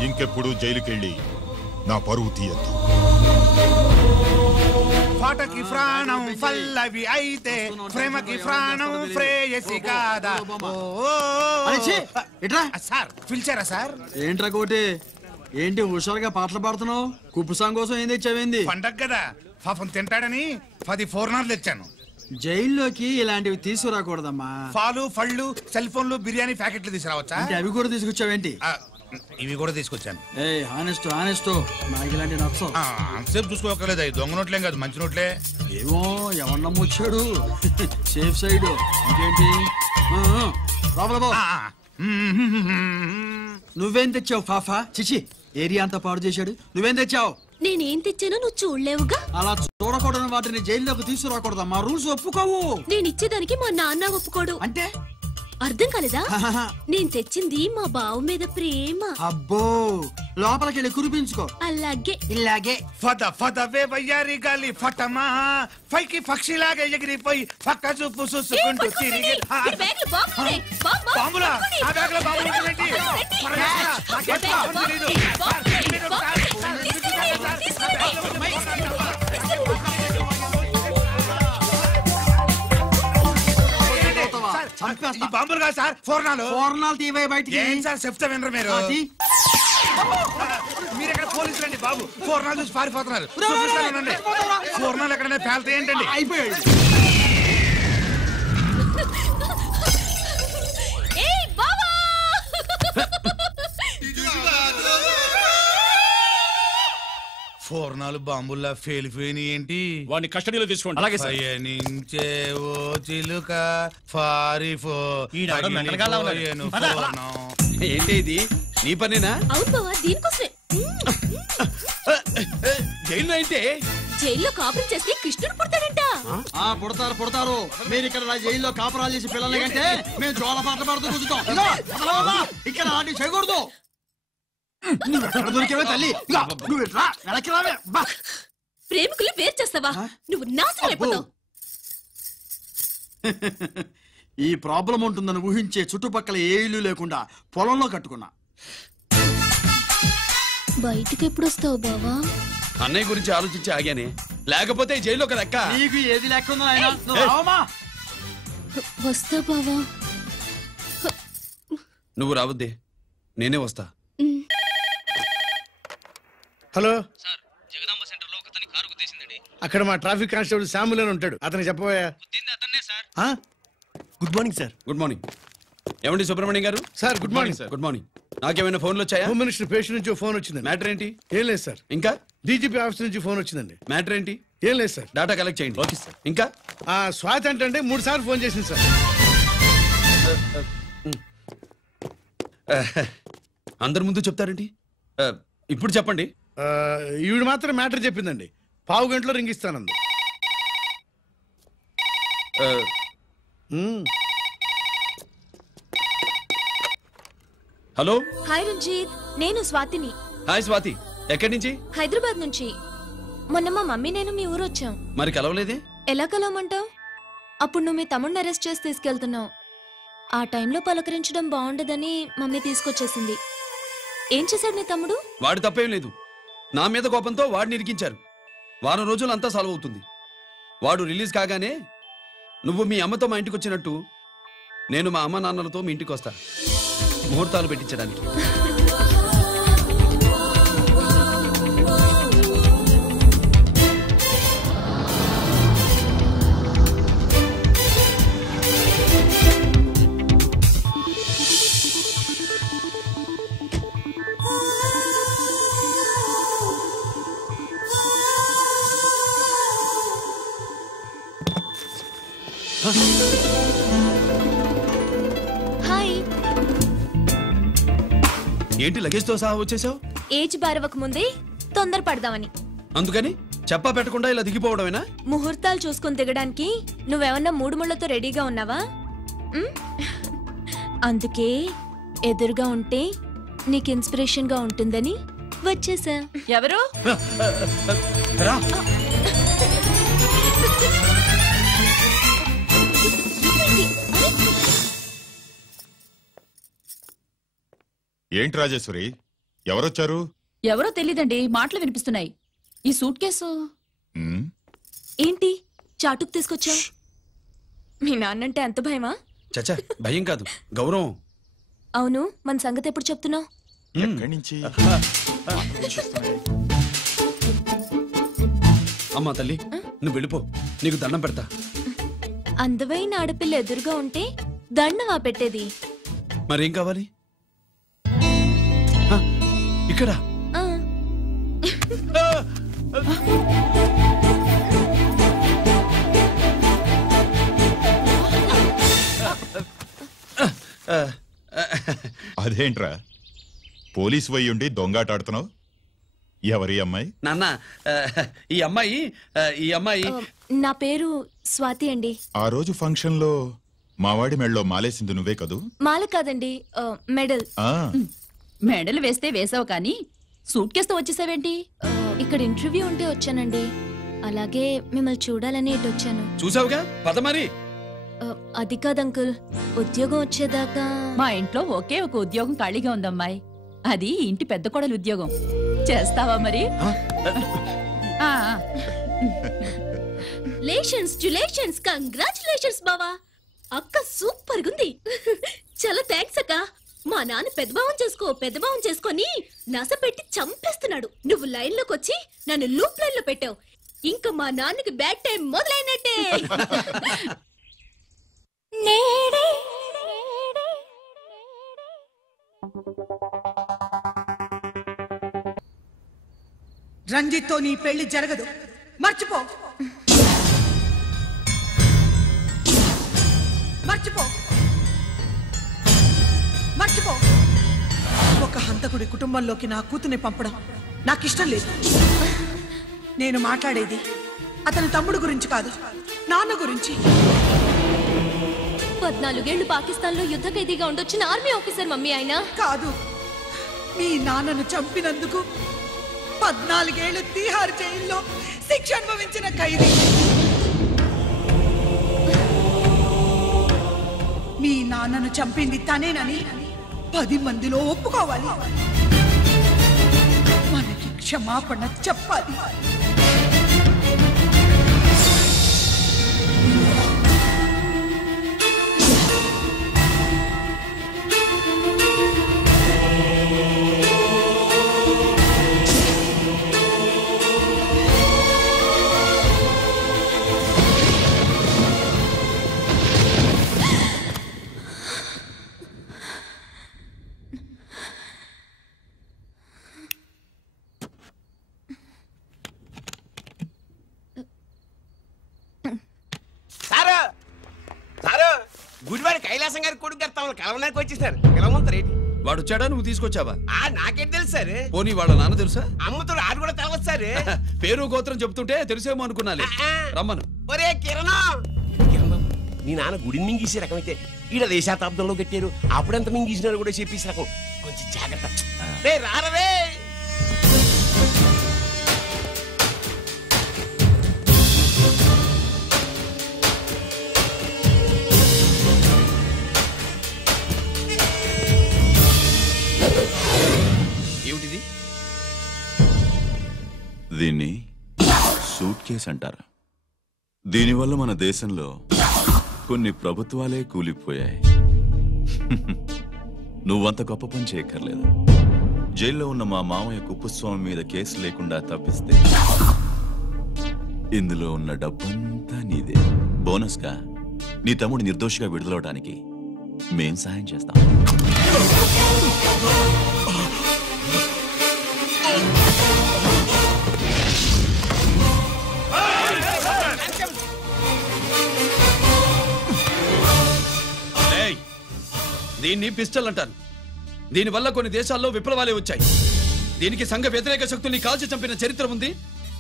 ఇంకెప్పుడు జైలుకెళ్ళి నా పరువు తీయద్దు. పాటకి ప్రాణం పల్లవి అయితే ప్రేమకి ప్రాణం ప్రేయసి కాదా. సార్ పిలిచారా సార్? ఏంట్రా కోటి, ఏంటి హుషారుగా పాటలు పాడుతున్నావు? కుప్పు సాంగ్ కోసం ఏం తెచ్చావేంది? పండగ కదా, పాపం తింటాడని 10 4 తెచ్చాను. జైల్లోకి ఇలాంటివి తీసుకురాకూడదమ్మా. పాలు పళ్ళు సెల్ ఫోన్లు బిర్యానీ ప్యాకెట్లు తీసుకురావచ్చా? అంటే అవి కూడా తీసుకొచ్చావేంటి? ఇవి కూడా తీసుకొచ్చాను. హానెస్ట్ నాకు ఇలాంటి నచ్చవు. అంతసేపు చూసుకోకలేదు, అవి దొంగ నోట్లేం కాదు, మంచి నోట్లే. ఏమో ఎవరు నమ్మొచ్చాడు. Safe side. ఇంకేంటి నువ్వేం తెచ్చావు ఫాఫా? చిచి, ఏరియా అంతా పాడు చేశాడు. నువ్వేం తెచ్చావు? నేనేం తెచ్చానో నువ్వు చూడలేవుగా. అలా చూడకూడని వాటిని జైల్లోకి తీసుకురాకూడదా? మా రూల్స్ ఒప్పుకోవు. నేను ఇచ్చేదానికి మా నాన్న ఒప్పుకోడు. అంటే అర్థం కాలేదా? నేను తెచ్చింది మా బావ మీద ప్రేమ. అబ్బో, లోపలికి వెళ్ళి కురిపించుకో. అలాగే ఇలాగే ఫదవే వయ్యారి గాలి ఫటమా పైకి పక్షిలాగా ఎగిరిపోయి పక్క చూపు చూసుకుంటూ తిరిగి. బాంబులా? ఆ బ్యాగ్ లో బాంబులు ఉంటాయేంటి? బాంబులు కాదు సార్, ఫోర్నాలు తీవే బయటికి. ఏం సార్ చెప్తా వినరు మీరు? మీరు ఎక్కడ పోలీసులు అండి బాబు? ఫోర్నాలు చూసి పారిపోతున్నారు. ఫోర్నాలు ఎక్కడైనా పేల్తే ఏంటండి? అయిపోయాడు. ఫోర్నాలు బాంబుల్లా ఫెయిలిపోయినాయి ఏంటి? వాడిని కస్టడీలో తీసుకోండి. అలాగే పయనించే ఓ చిలుక పారిపో. ఏంటి ఇది? నీ పనేనా? అవును బావా, దీనికోసమే. జైల్లో అయితే జైల్లో కాపురం చేస్తే కృష్ణుడు పుడతాడంట. పుడతారు. మీరు ఇక్కడ జైల్లో కాపురాలు చేసి పిల్లల కంటే మేము జోల పాటలు పాడుతూ కూర్చుంటాం. ఇక్కడ అలాంటివి చేయకూడదు. దొరికేవే తల్లి. ప్రేమికులు వేరు చేస్తావా? నువ్వు నాశనం అయిపోతావు. ఈ ప్రాబ్లం ఉంటుందని ఊహించే చుట్టుపక్కల ఏ ఇల్లు లేకుండా పొలంలో కట్టుకున్నా. బయటికి ఎప్పుడు వస్తావు బావా? అన్నయ్య గురించి ఆలోచించి ఆగానే, లేకపోతే జైల్లో ఒక లెక్క. నీకు ఏది లెక్క ఉందో ఆయన? వస్తా బావా. నువ్వు రావద్దే, నేనే వస్తా. హలో, అక్కడ మా ట్రాఫిక్ కానిస్టేబుల్ శామ్యుల్ అని ఉంటాడు, అతను చెప్పబోయా. Good morning sir. Good morning. ఏమండి సుబ్రహ్మణ్యం గారు? Sir good morning sir. Good morning. నాకేమైనా ఫోన్లు వచ్చాయా? హోమ్ మినిస్టర్ పేషెంట్ నుంచి ఫోన్ వచ్చింది. మ్యాటర్ ఏంటి? ఏం లేదు సార్. ఇంకా డీజీపీ ఆఫీస్ నుంచి ఫోన్ వచ్చిందండి. మ్యాటర్ ఏంటి? ఏం లేదు సార్. డేటా కలెక్ట్ చేయండి. Okay sir. ఇంకా స్వాతి అంటే 3 సార్లు ఫోన్ చేసింది సార్. అందరి ముందు చెప్తారేంటి? ఇప్పుడు చెప్పండి. ఈవిడ మాత్రం మ్యాటర్ చెప్పిందండి. 1/2 గంటలో రింగ్ ఇస్తానంది. హలో. హాయ్ రంజిత్, నేను స్వాతిని. హాయ్ స్వాతి, ఎక్కడి నుంచి? హైదరాబాద్ నుంచి. మొన్న మా మమ్మీ నేను మీ ఊరు వచ్చాం. మరి కలవలేదే? ఎలా కలవమంటావు? అప్పుడు నువ్వు మీ తమ్ముడిని అరెస్ట్ చేసి తీసుకెళ్తున్నావు. ఆ టైంలో పలకరించడం బాగుండదని మమ్మీ తీసుకొచ్చేసింది. ఏం చేశాడు నీ తమ్ముడు? వాడి తప్పేం లేదు. నా మీద కోపంతో వాడిని ఇరికించారు. వారం రోజులు అంతా సాల్వ్ అవుతుంది. వాడు రిలీజ్ కాగానే నువ్వు మీ అమ్మతో మా ఇంటికి వచ్చినట్టు నేను మా అమ్మ నాన్నలతో మీ ఇంటికి వస్తా, ముహూర్తాలు పెట్టించడానికి. హాయ్. ఏంటి లగేజ్తో సహా వచ్చేసావు? ఏజ్ బారవక ముందే తొందర పడదామని. అందుకని చెప్పా పెట్టకుండా ఇలా దిగిపోవడమేనా? ముహూర్తాలు చూసుకొని దిగడానికి నువ్వేమన్నా 3 ముళ్ళతో రెడీగా ఉన్నావా? అందుకే ఎదురుగా ఉంటే నీకు ఇన్స్పిరేషన్ గా ఉంటుందని వచ్చేసా. ఎవరు? రా. ఏంటి రాజేశ్వరి, ఎవరొచ్చారు? ఎవరో తెలీదండి, మాటలు వినిపిస్తున్నాయి. ఈ సూట్ కేసు ఏంటి చాటుకు తీసుకొచ్చా? మీ నాన్నంటే అంత భయమా? చచ్చా, భయం కాదు, గౌరవం. అవును, మన సంగతి ఎప్పుడు చెప్తున్నావు? ఎక్కడి నుంచి? అమ్మా తల్లి, నువ్వు వెళ్ళిపో, నీకు దండం పెడతా. అందమైన ఆడపిల్ల ఎదురుగా ఉంటే దండవా పెట్టేది? మరేం కావాలి? ఇక్కడ అదేంట్రా, పోలీస్ వయ్యుండి దొంగాటాడుతున్నావు? ఎవరి అమ్మాయి? నాన్న, ఈ అమ్మాయి నా పేరు స్వాతి అండి. ఆ రోజు ఫంక్షన్ లో మావాడి మెళ్ళలో మాలేసింది నువ్వే కదూ? మాల కాదండి, మెడల్. మెడల్ వేస్తే వేసావు కానీ సూట్ కేసుతో వచ్చేసావేంటి? ఇక్కడ ఇంటర్వ్యూ ఉంటే వచ్చానండి. అలాగే మిమ్మల్ని చూడాలని ఇటు వచ్చాను. చూసావుగా, పద మరి. అది కాదు అంకుల్, ఉద్యోగం వచ్చేదాకా. మా ఇంట్లో ఒకే ఒక ఉద్యోగం ఖాళీగా ఉందమ్మాయి, అది ఇంటి పెద్ద కోడలు ఉద్యోగం. చేస్తావా మరి? లేషన్స్ కంగ్రాచులేషన్స్ బావా. అక్క సూపర్ గుంది. చాలా థ్యాంక్స్ అక్క. మా నాన్న పెద్దబావం చేసుకొని నస పెట్టి చంపేస్తున్నాడు. నువ్వు లైన్ లోకి వచ్చి నన్ను లూప్ లైన్ లో పెట్టావు. ఇంకా మా నాన్నకి బ్యాడ్ టైం మొదలైనట్టే. రంజిత్తో నీ పెళ్లి జరగదు, మర్చిపో. ఒక హంతకుడి కుటుంబంలోకి నా కూతుర్ని పంపడం నాకిష్టం లేదు. నేను మాట్లాడేది అతని తమ్ముడు గురించి కాదు, నాన్న గురించి. 14 ఏళ్లు పాకిస్తాన్ లో యుద్ధ ఖైదీగా ఉండొచ్చిన ఆర్మీ ఆఫీసర్ మమ్మీ ఆయన కాదు. మీ నాన్నను చంపినందుకు 14 ఏళ్లు తీహార్ జైల్లో శిక్ష అనుభవించిన ఖైదీ. మీ నాన్నను చంపింది తనేనని 10 మందిలో ఒప్పుకోవాలి. మనకి క్షమాపణ చెప్పాలి. గుడివాడి కైలాసం గారి కొడుకు గారు తమను కలవడానికి వచ్చేసారు. పిలవమంటారేంటి? వాడు వచ్చాడా, నువ్వు తీసుకొచ్చావా? నాకేం తెలుసు సార్. పోనీ వాళ్ళ నాన్న తెలుసా? అమ్మతో ఆడు కూడా తెలవచ్చు సార్. పేరు గోత్రం చెప్తుంటే తెలిసేమో అనుకున్నాలే. రమ్మను. ఒరే కిరణ్, నీ నాన్న గుడిని మింగేసే రకమైతే ఈడ దేశాతాబ్దంలో కట్టారు. అప్పుడెంత మింగేసినారు కూడా చెప్పేసి రకం. కొంచెం జాగ్రత్త. రే రారవే. ఏమిటిది? దీన్ని సూట్ కేస్ అంటారు. దీనివల్ల మన దేశంలో కొన్ని ప్రభుత్వాలే కూలిపోయాయి. నువ్వంత గొప్ప పని చేయక్కర్లేదు. జైల్లో ఉన్న మా మామయ్య కుప్పస్వామి మీద కేసు లేకుండా తప్పిస్తే ఇందులో ఉన్న డబ్బంతా నీదే. బోనస్గా నీ తమ్ముడు నిర్దోషిగా విడుదలవడానికి మేం సహాయం చేస్తాం. దీన్ని పిస్టల్ అంటారు. దీనివల్ల కొన్ని దేశాల్లో విప్లవాలే వచ్చాయి. దీనికి సంఘ వ్యతిరేక శక్తుల్ని కాల్చి చంపిన చరిత్ర ఉంది.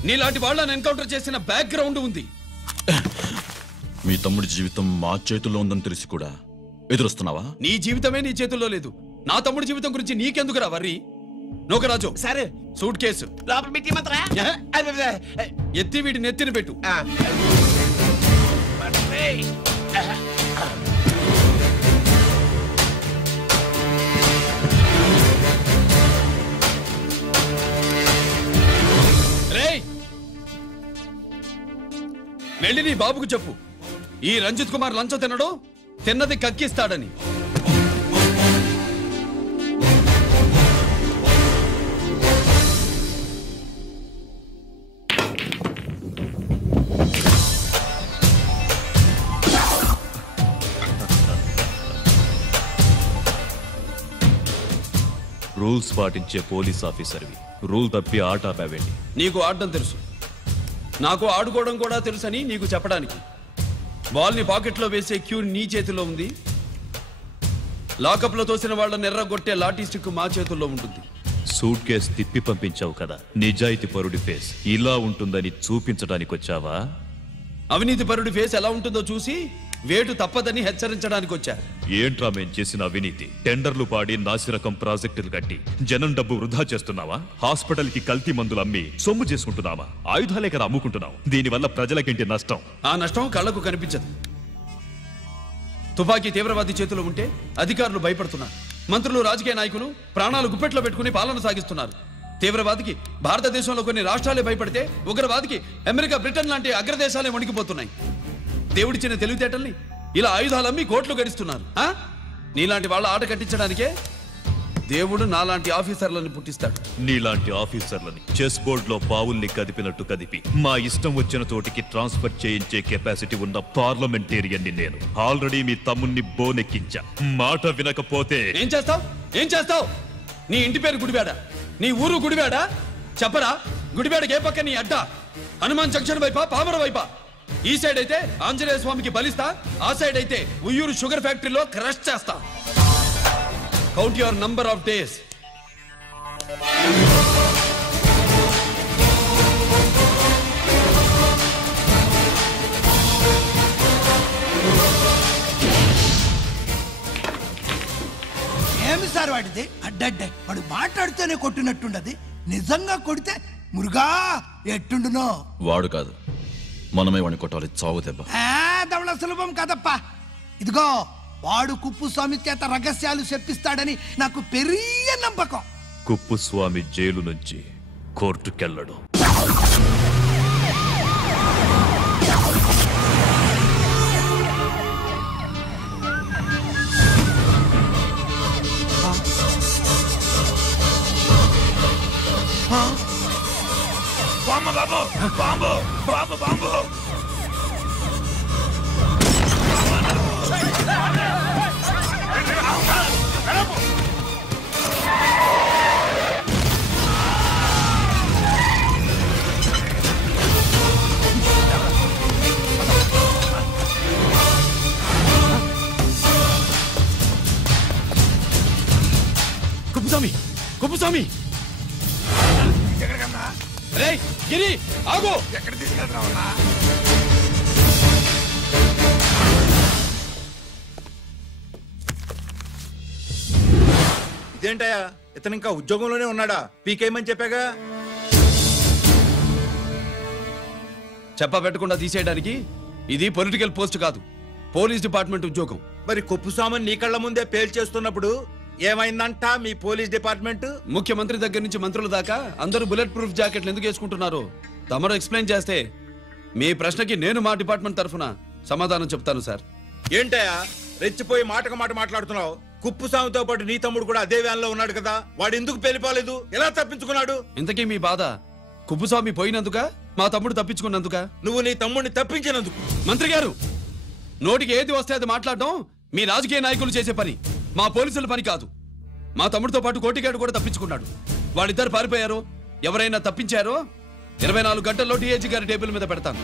నీలాంటి వాళ్ళని ఎన్కౌంటర్ చేసిన బ్యాక్గ్రౌండ్ ఉంది. మీ తమ్ముడి జీవితం మా చేతుల్లో ఉందని తెలిసి కూడా ఎదురొస్తున్నావా? నీ జీవితమే నీ చేతుల్లో లేదు. నా తమ్ముడి జీవితం గురించి నీకెందుకురా వర్రీ? నోకరాజు సరే సూట్ కేసు లోపల పెట్టిమంతరా ఎత్తి వీడి నెత్తిని పెట్టు. రేయ్ వెళ్ళి నీ బాబుకు చెప్పు, ఈ రంజిత్ కుమార్ లంచం తినడు, తిన్నది కక్కిస్తాడని. రూల్స్ పాటించే పోలీస్ ఆఫీసర్వి, రూల్ తప్పి ఆట ఆపావేంటి? నీకు ఆడడం తెలుసు, నాకు ఆడుకోవడం కూడా తెలుసని నీకు చెప్పడానికి. బాల్ని పాకెట్లో వేసే క్యూ నీ చేతిలో ఉంది, లాకప్లో తోసిన వాళ్ళని ఎర్రగొట్టే లాఠీ స్టిక్ మా చేతుల్లో ఉంటుంది. సూట్ కేస్ తిప్పి పంపించావు కదా, నిజాయితీ పరుడి ఫేస్ ఇలా ఉంటుందని చూపించడానికి వచ్చావా? అవినీతి పరుడి ఫేస్ ఎలా ఉంటుందో చూసి వేటు తప్పదని హెచ్చరించడానికి వచ్చా. ఏంట్రా మేం చేసిన అవినీతి? టెండర్లు పాడి నాసిరకం ప్రాజెక్టులు కట్టి జనం డబ్బు వృధా చేస్తున్నావా? హాస్పిటల్ కి కల్తీ మందులు అమ్మి సొమ్ము చేసుకుంటున్నావా? ఆయుధాలే కదా అమ్ముకుంటున్నావు. దీనివల్ల ప్రజలకేంటి నష్టం? ఆ నష్టం కళ్ళకు కనిపించదు. తుపాకీ తీవ్రవాది చేతిలో ఉంటే అధికారులు భయపడుతున్నారు. మంత్రులు, రాజకీయ నాయకులు ప్రాణాలు గుప్పెట్లో పెట్టుకుని పాలన సాగిస్తున్నారు. తీవ్రవాదికి భారతదేశంలో కొన్ని రాష్ట్రాలే భయపడితే ఉగ్రవాదికి అమెరికా, బ్రిటన్ లాంటి అగ్రదేశాలే వణికిపోతున్నాయి. దేవుడిచ్చిన తెలివితేటల్ని ఇలా ఆయుధాలమ్మి కోట్లు గడిస్తున్నారు. నీలాంటి వాళ్ళ ఆట కట్టించడానికే దేవుడు నాలాంటి ఆఫీసర్లను పుట్టిస్తాడు. నీలాంటి ఆఫీసర్లని చెస్ బోర్డ్ లో పావుల్ని కదిపినట్టు కదిపి మా ఇష్టం వచ్చిన చోటికి ట్రాన్స్ఫర్ చేయించే కెపాసిటీ ఉన్న పార్లమెంటేరియన్ ని నేను. ఆల్రెడీ మీ తమ్ముణ్ణి బోనెక్కించా. మాట వినకపోతే ఏం చేస్తావు? ఏం చేస్తావు? నీ ఇంటి పేరు గుడివాడ, నీ ఊరు గుడివాడ. చెప్పరా, గుడివాడకి ఏ పక్క నీ అడ్డ? హనుమాన్ జంక్షన్ వైపా, పామర వైపా? ఈ సైడ్ అయితే ఆంజనేయ స్వామికి బలిస్తా, ఆ సైడ్ అయితే ఉయ్యూరు షుగర్ ఫ్యాక్టరీలో క్రష్ చేస్తా. Count your number of days. ఏమి సార్ వాడిది? అడ్డడ్డే వాడు మాట్లాడితేనే కొట్టినట్టుండది. నిజంగా కొడితే మురుగా ఎట్టుండునో. వాడు కాదు, మనమే వాడిని కొట్టాలి. చావు దెబ్బ. దవళ సులభం కదప్పా. ఇదిగో వాడు కుప్పుస్వామి చేత రహస్యాలు చెప్పిస్తాడని నాకు పెరియ నమ్మకం. కుప్పుస్వామి జైలు నుంచి కోర్టుకెళ్ళడు. బాంబు బాబు, బాంబు బాబు, బాంబు. కుప్పుస్వామి, కుప్పుస్వామి! రేయ్ గిరి, ఆగు! ఎక్కడ తీసుకెళ్తున్నావన్నా? ఇదేంటయ్యా, ఇతను ఇంకా ఉద్యోగంలోనే ఉన్నాడా? పీకేయమని చెప్పాగా. చెప్ప పెట్టకుండా తీసేయడానికి ఇది పొలిటికల్ పోస్ట్ కాదు, పోలీస్ డిపార్ట్మెంట్ ఉద్యోగం. మరి కుప్పుస్వామిని నీ కళ్ళ ముందే పేల్చేస్తున్నప్పుడు ఏమైందంట మీ పోలీస్ డిపార్ట్మెంట్? ముఖ్యమంత్రి దగ్గర నుంచి మంత్రుల దాకా అందరూ బుల్లెట్ ప్రూఫ్ జాకెట్లు ఎందుకు వేసుకుంటున్నారు తమరు ఎక్స్ప్లెయిన్ చేస్తే మీ ప్రశ్నకి నేను మా డిపార్ట్మెంట్ తరఫున సమాధానం చెప్తాను సార్. ఏంటయ్యా రెచ్చిపోయి మాటకు మాట మాట్లాడుతున్నావు? కుప్పుస్వామితో పాటు నీ తమ్ముడు కూడా అదే వ్యాన్ లో ఉన్నాడు కదా, వాడు ఎందుకు పేలిపోలేదు? ఎలా తప్పించుకున్నాడు? ఇంతకీ మీ బాధ కుప్పుస్వామి పోయినందుక, మా తమ్ముడు తప్పించుకున్నందుక? నువ్వు నీ తమ్ముడిని తప్పించినందుకు. మంత్రి గారు, నోటికి ఏది వస్తే అది మాట్లాడడం మీ రాజకీయ నాయకులు చేసే పని, మా పోలీసుల పని కాదు. మా తమ్ముడితో పాటు కోటిగాడు కూడా తప్పించుకున్నాడు. వాళ్ళిద్దరు పారిపోయారు. ఎవరైనా తప్పించారో 24 గంటల్లో డిఐజీ గారి టేబుల్ మీద పెడతాను.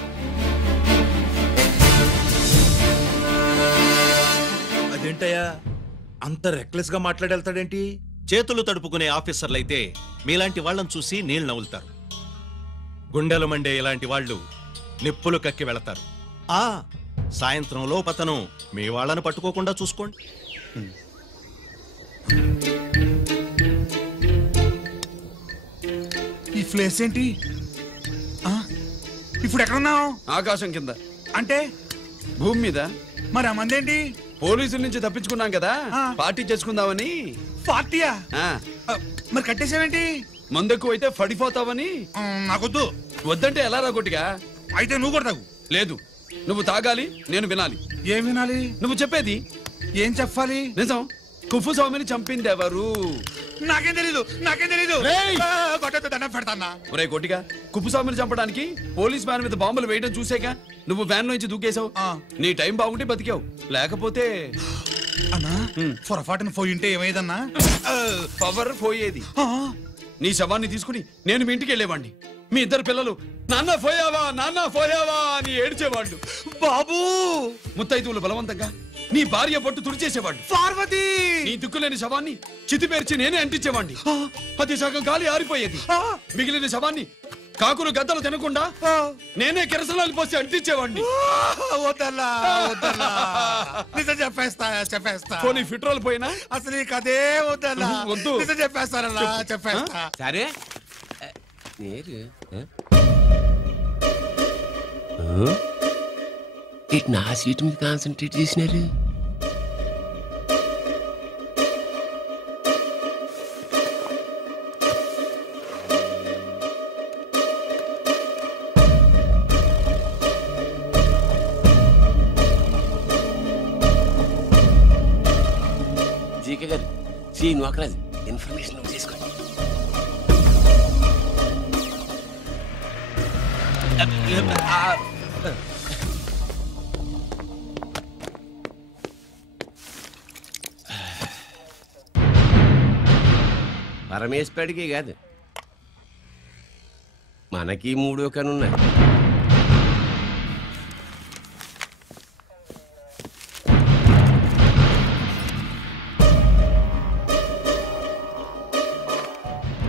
అదేంటయ్యా అంత రెక్లెస్ గా మాట్లాడేళ్తాడేంటి? చేతులు తడుపుకునే ఆఫీసర్లైతే మీలాంటి వాళ్ళని చూసి నీళ్ళు నవ్వులుతారు. గుండెలు మండే ఇలాంటి వాళ్ళు నిప్పులు కక్కి వెళతారు. సాయంత్రంలో పతను మీ వాళ్ళను పట్టుకోకుండా చూసుకోండి. ప్లేస్ ఏంటి? ఇప్పుడు ఎక్కడున్నావు? ఆకాశం కింద. అంటే భూమి మీద. మరి ఆ మందేంటి? పోలీసుల నుంచి తప్పించుకున్నాం కదా, పార్టీ చేసుకుందామని. పార్టీయా? మరి కట్టేసావేంటి? మందెక్కువ అయితే పడిపోతావని. నాకొద్దు. వద్దంటే ఎలా రా కొట్టిగా? అయితే నువ్వు కూడా తాగు. లేదు, నువ్వు తాగాలి, నేను వినాలి. ఏం వినాలి? నువ్వు చెప్పేది. ఏం చెప్పాలి? నిజం. కుఫు స్వామిని చంపింది ఎవరు? నాకేం తెలీదు. దండం పెడతానా? ఒరే కొట్టిగా, కుప్పుస్వామిని చంపడానికి పోలీస్ వ్యాన్ మీద బాంబులు వేయడం చూసాక నువ్వు వ్యాన్ నుంచి దూకేశావు. నీ టైం బాగుంటే బతికావు, లేకపోతే అన్నా పొరపాటున పోయింటే ఏమైందన్నా? పవర్ పోయేది. నీ శవాన్ని తీసుకుని నేను మీ ఇంటికి వెళ్ళేవాడిని. మీ ఇద్దరు పిల్లలు నాన్న పోయావా నాన్న పోయావా అని ఏడ్చేవాళ్ళు. బాబు ముత్తైదువులు బలవంతంగా నీ భార్య పట్టు తుడిచేసేవాడు. పార్వతి నీ దిక్కులేని శవాన్ని చితిపేర్చి నేనే అంటించేవాడిని. అది సగం గాలి ఆరిపోయేది. మిగిలిన శవాన్ని కాకులు గద్దలు తినకుండా నేనే కిరసనాలు పోసి అంటించేవాడిని. నిజం చెప్పేస్తా. పోనీ ఫిట్రోల్ పోయినా అసలు ఈ కథే వద్దన్నా. వద్దు. నిజం చెప్పేస్తానన్నా, చెప్పేస్తా. సరే ఇటు నా సీటు మీద కాన్సన్ట్రేట్ చేసినారు. జీకే గారు, శ్రీ నోకరాజు ఇన్ఫర్మేషన్ చేసుకోండి. పరమేశ్వరుడికి కాదు, మనకి 3 కనున్నాయి.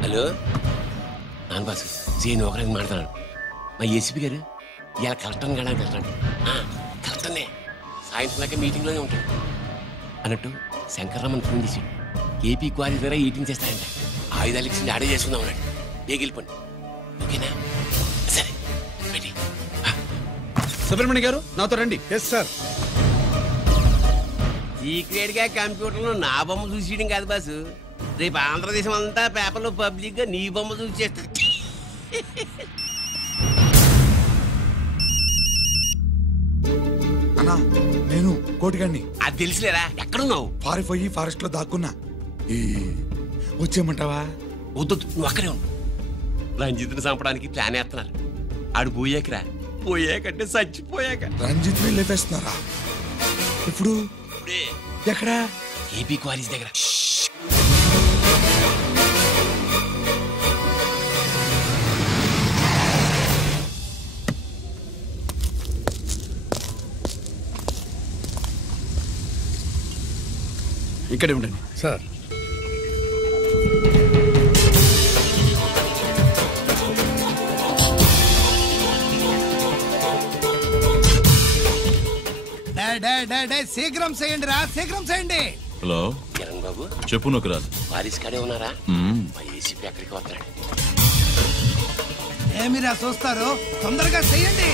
హలో నాన్న బాసు, సీఎన్ ఒకరికి మాట్లాడుతున్నాను. మా ఏసీపీ గారు ఇలా కలెక్టర్ని కాడానికి వెళ్తాడు. కలెక్టర్నే సాయంత్రం దాకా మీటింగ్లోనే ఉంటాడు అన్నట్టు శంకర్రామన్ ఫోన్ చేసాడు. ఏపీ క్వారీ ద్వారా ఈటింగ్ చేస్తారంట. ఆయుధాలు ఇచ్చి ఆడే చేసుకుందాం అన్నాడు. వెళ్ళిపోండి, ఓకేనా? సరే రెడీ. సుబ్రహ్మణ్య గారు నాతో రండి. Yes sir. సీక్రెట్ గా కంప్యూటర్లో నా బొమ్మ చూసేయడం కాదు బాసు, రేపు ఆంధ్రదేశం అంతా పేపర్లో పబ్లిక్ గా నీ బొమ్మ చూసేస్తా. అన్నా నేను కోటిగాడిని. అది తెలిసిలేరా? ఎక్కడున్నావు? పారిపోయి ఫారెస్ట్ లో దాక్కున్నా. వచ్చేయమంటావా? వద్దు, నువ్వు అక్కడే ఉండు. రంజిత్ని చంపడానికి ప్లాన్ వేస్తున్నారు. ఆడు పోయాకరా, పోయాకంటే చచ్చిపోయాక. రంజిత్ లేపేస్తున్నారా? ఇప్పుడు ఎక్కడా? ఏపీ క్వారీస్ దగ్గర. ఇక్కడే ఉండండి సార్. శీఘ్రం చేయండి రా, శీఘ్రం చేయండి. హలో కిరణ్ బాబు, చెప్పు నొకరాజు. వారిస్ కాడే ఉన్నారా? మా ఏసీపీ ఎక్కడికి వస్తున్నాడు. ఏమిరా చూస్తారు, తొందరగా చెయ్యండి.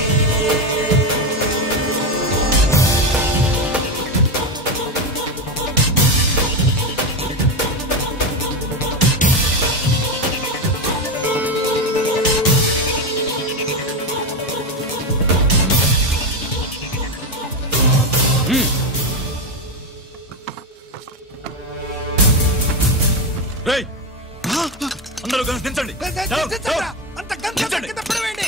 అందరూ కలిసి దించండి. అంత కింద పడవేయండి.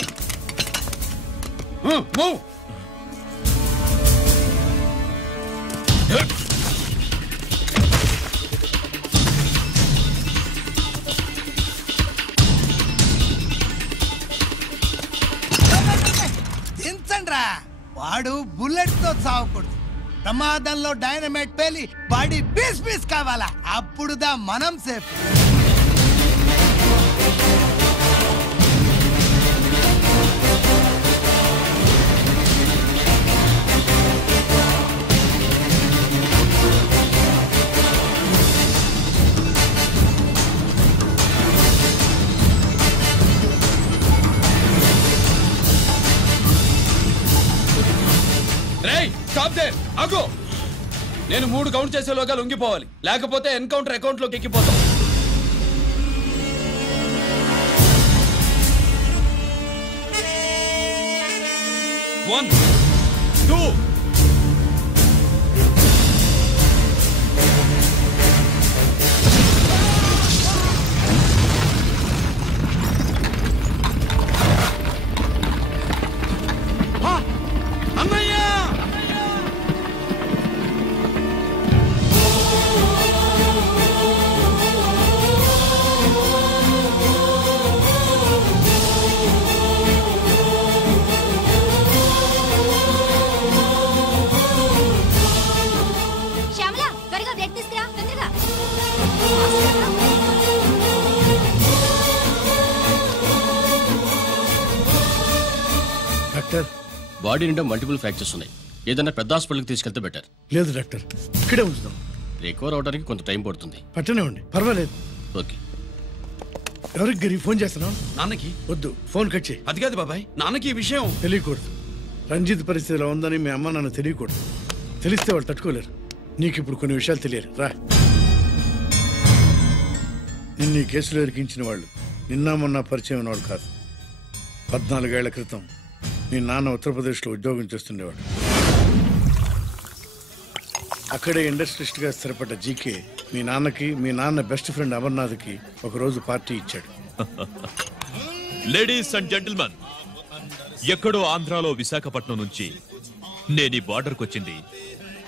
దించండి రా. వాడు బుల్లెట్ తో చావకూడదు. ప్రమాదంలో డైనమైట్ పేలి బాడీ పీస్ పీస్ కావాలా, అప్పుడుదా మనం సేఫ్. స్టాప్ దే ఆగు. నేను 3 కౌంట్ చేసేలోగా లొంగిపోవాలి, లేకపోతే ఎన్కౌంటర్ అకౌంట్ లోకి ఎక్కిపోతాం. 1 2 బాడీ నిండా మల్టిపుల్ ఫ్రాక్చర్స్ ఉన్నాయి. ఏదైనా పెద్ద హాస్పిటల్కి తీసుకెళ్తే బెటర్. లేదు డాక్టర్, ఇక్కడే ఉంచుదాం. రికవర్ అవడానికి కొంత టైం పడుతుంది. పట్టనివ్వండి, పర్వాలేదు. ఓకే. ఎవరికి గిరి ఫోన్ చేస్తున్నావు? నాన్నకి. వద్దు, ఫోన్ కట్ చేయి. అది కాదు బాబాయ్, నాన్నకి ఈ విషయం తెలియకూడదు. రంజిత్ పరిస్థితిలో ఉందని మీ అమ్మ నాన్న తెలియకూడదు. తెలిస్తే వాళ్ళు తట్టుకోలేరు. నీకు ఇప్పుడు కొన్ని విషయాలు తెలియాలి. రా. నిన్ను ఈ కేసులో ఇరికించిన వాళ్ళు నిన్న మొన్న పరిచయం ఉన్నవాడు కాదు. 14 ఏళ్ల క్రితం మీ నాన్న ఉత్తరప్రదేశ్లో ఉద్యోగం చేస్తుండేవాడు. అక్కడే ఇండస్ట్రియలిస్ట్గా స్థిరపడ్డ జీకే మీ నాన్నకి, మీ నాన్న బెస్ట్ ఫ్రెండ్ అమర్నాథ్కి ఒకరోజు పార్టీ ఇచ్చాడు. లేడీస్ అండ్ జెంటిల్మెన్, ఎక్కడో ఆంధ్రాలో విశాఖపట్నం నుంచి నేను ఈ బార్డర్కి వచ్చింది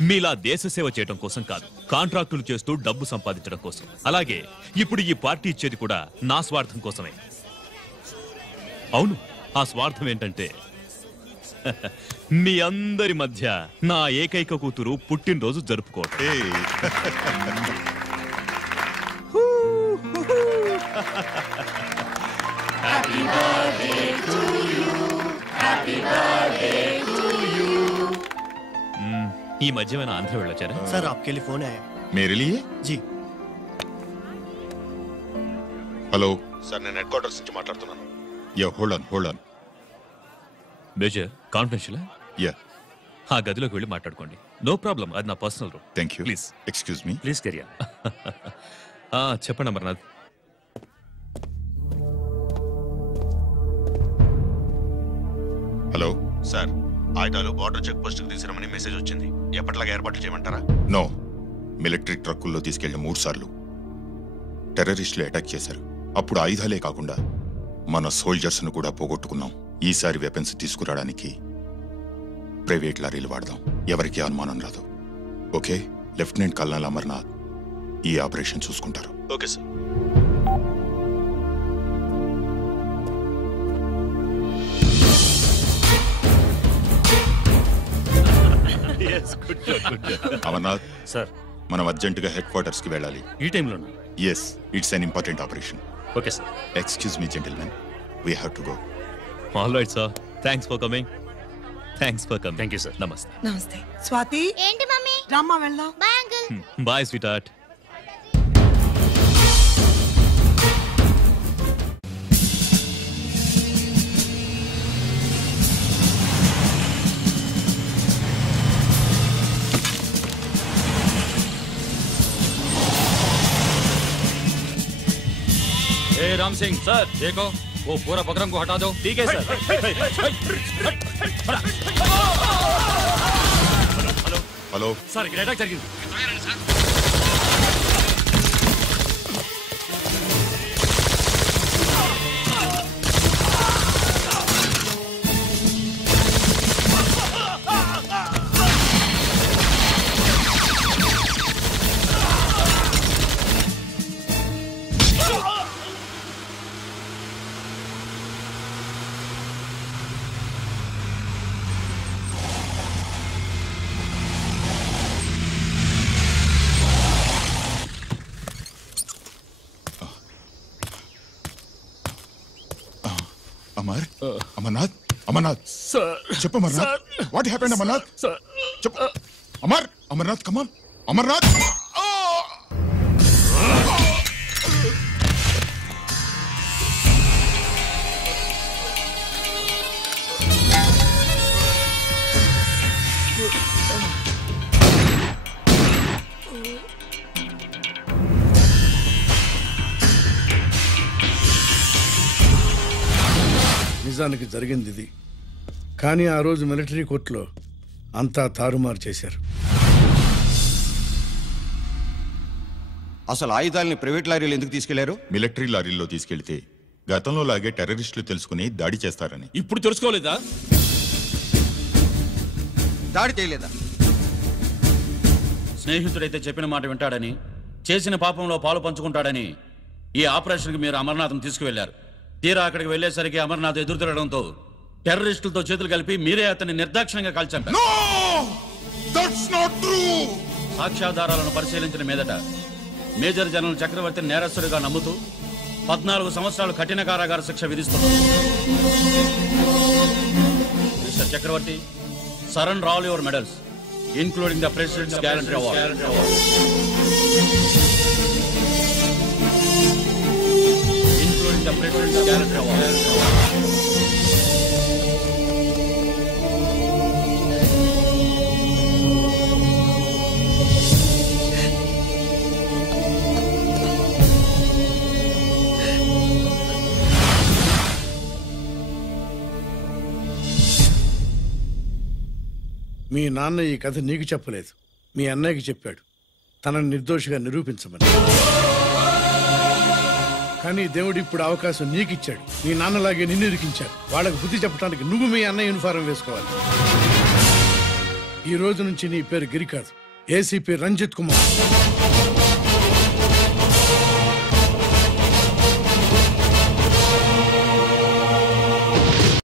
మీలా దేశ సేవ చేయడం కోసం కాదు, కాంట్రాక్టులు చేస్తూ డబ్బు సంపాదించడం కోసం. అలాగే ఇప్పుడు ఈ పార్టీ ఇచ్చేది కూడా నా స్వార్థం కోసమే. అవును, ఆ స్వార్థం ఏంటంటే మీ అందరి మధ్య నా ఏకైక కూతురు పుట్టినరోజు జరుపుకోవటం. ఈ మధ్యమైన ఆంధ్ర వెళ్ళొచ్చారా? सर आपके लिए फोन आया। मेरे लिए? जी। హలో సార్, నేను హెడ్ క్వార్టర్స్ నుంచి మాట్లాడుతున్నాను. Yeah, hold on. Major, confidential? Yeah. ఆ గదిలోకి వెళ్ళి మాట్లాడుకోండి. నో ప్రాబ్లం, అది నా personal room. Thank you. Please excuse me. Please కెరియా. చెప్పండి అమర్నాథ్. హలో సార్, ఆయుధాలు బార్డర్ చెక్ పోస్ట్ కి తీసుకురమని మెసేజ్ వచ్చింది. ఎప్పటిలాగా ఏర్పాట్లు చేయమంటారా? నో. మిలిటరీ ట్రక్కుల్లో తీసుకెళ్లిన 3 సార్లు టెర్రరిస్టులు అటాక్ చేశారు. అప్పుడు ఆయుధాలే కాకుండా మన సోల్జర్స్ ను కూడా పోగొట్టుకున్నాం. ఈసారి వెపన్స్ తీసుకురావడానికి ప్రైవేట్ లారీలు వాడదాం. ఎవరికి అనుమానం రాదు. ఓకే? లెఫ్టినెంట్ కల్నల్ అమర్నాథ్ ఈ ఆపరేషన్ చూసుకుంటారు. Okay sir. అమర్నాథ్ సార్, మనం అర్జెంటుగా హెడ్ క్వార్టర్స్ కి వెళ్ళాలి. ఈ టైంలో? Yes, it's an important operation. Okay sir. Excuse me gentlemen, we have to go. All right sir, thanks for coming. Thank you sir. నమస్తే. నమస్తే. స్వాతి, ఏంటి మమ్మీ? రామ్మా వెళ్దాం. Bye uncle. Bye sweetheart. Ram Singh sir, देखो वो पूरा बकरम को हटा दो. ठीक है सर. హలో सर, ఇక్కడ అటాక్ జరిగింది. అమర్నాథ్ చెప్పు. Amarnath, what happened? అమర్నాథ్ చెప్పు. అమర్నాథ్ కమాన్. అమర్నాథ్. నిజానికి జరిగింది ఇది. కానీ ఆ రోజు మిలిటరీ కోర్టులో అంతా తారుమారు చేశారు. అసలు ఆయుధాలని ప్రైవేట్ లారీలు ఎందుకు తీసుకెళ్లారు? మిలిటరీ లారీల్లో తీసుకెళ్తే గతంలో లాగే టెర్రరిస్టులు తెలుసుకుని దాడి చేస్తారని. ఇప్పుడు తెలుసుకోలేదా? దాడి చేయలేదా? స్నేహితుడైతే చెప్పిన మాట వింటాడని, చేసిన పాపంలో పాలు పంచుకుంటాడని ఈ ఆపరేషన్కి మీరు అమర్నాథ్ని తీసుకువెళ్లారు. తీరా అక్కడికి వెళ్లేసరికి అమర్నాథ్ ఎదురు తిరగడంతో టెర్రరిస్టులతో చేతులు కలిపి మీరే అతన్ని నిర్దాక్షిణ్యంగా కాల్చంపారు. సాక్ష్యాధారాలను పరిశీలించిన మీదట మేజర్ జనరల్ చక్రవర్తిని నేరస్తుడిగా నమ్ముతూ 14 సంవత్సరాలు కఠిన కారాగార శిక్ష విధిస్తున్నారు. Mister Chakravarthi, surrender all your medals, including the President's Gallantry Award. Including the President's Gallantry Award. మీ నాన్న ఈ కథ నీకు చెప్పలేదు, మీ అన్నయ్యకి చెప్పాడు, తనని నిర్దోషిగా నిరూపించమని. కానీ దేవుడు ఇప్పుడు అవకాశం నీకు ఇచ్చాడు. మీ నాన్నలాగే నిన్ను ఇరికించాడు. వాళ్ళకు బుద్ధి చెప్పడానికి నువ్వు మీ అన్నయ్య యూనిఫారం వేసుకోవాలి. ఈ రోజు నుంచి నీ పేరు గిరి కాదు, ఏసీపీ రంజిత్ కుమార్.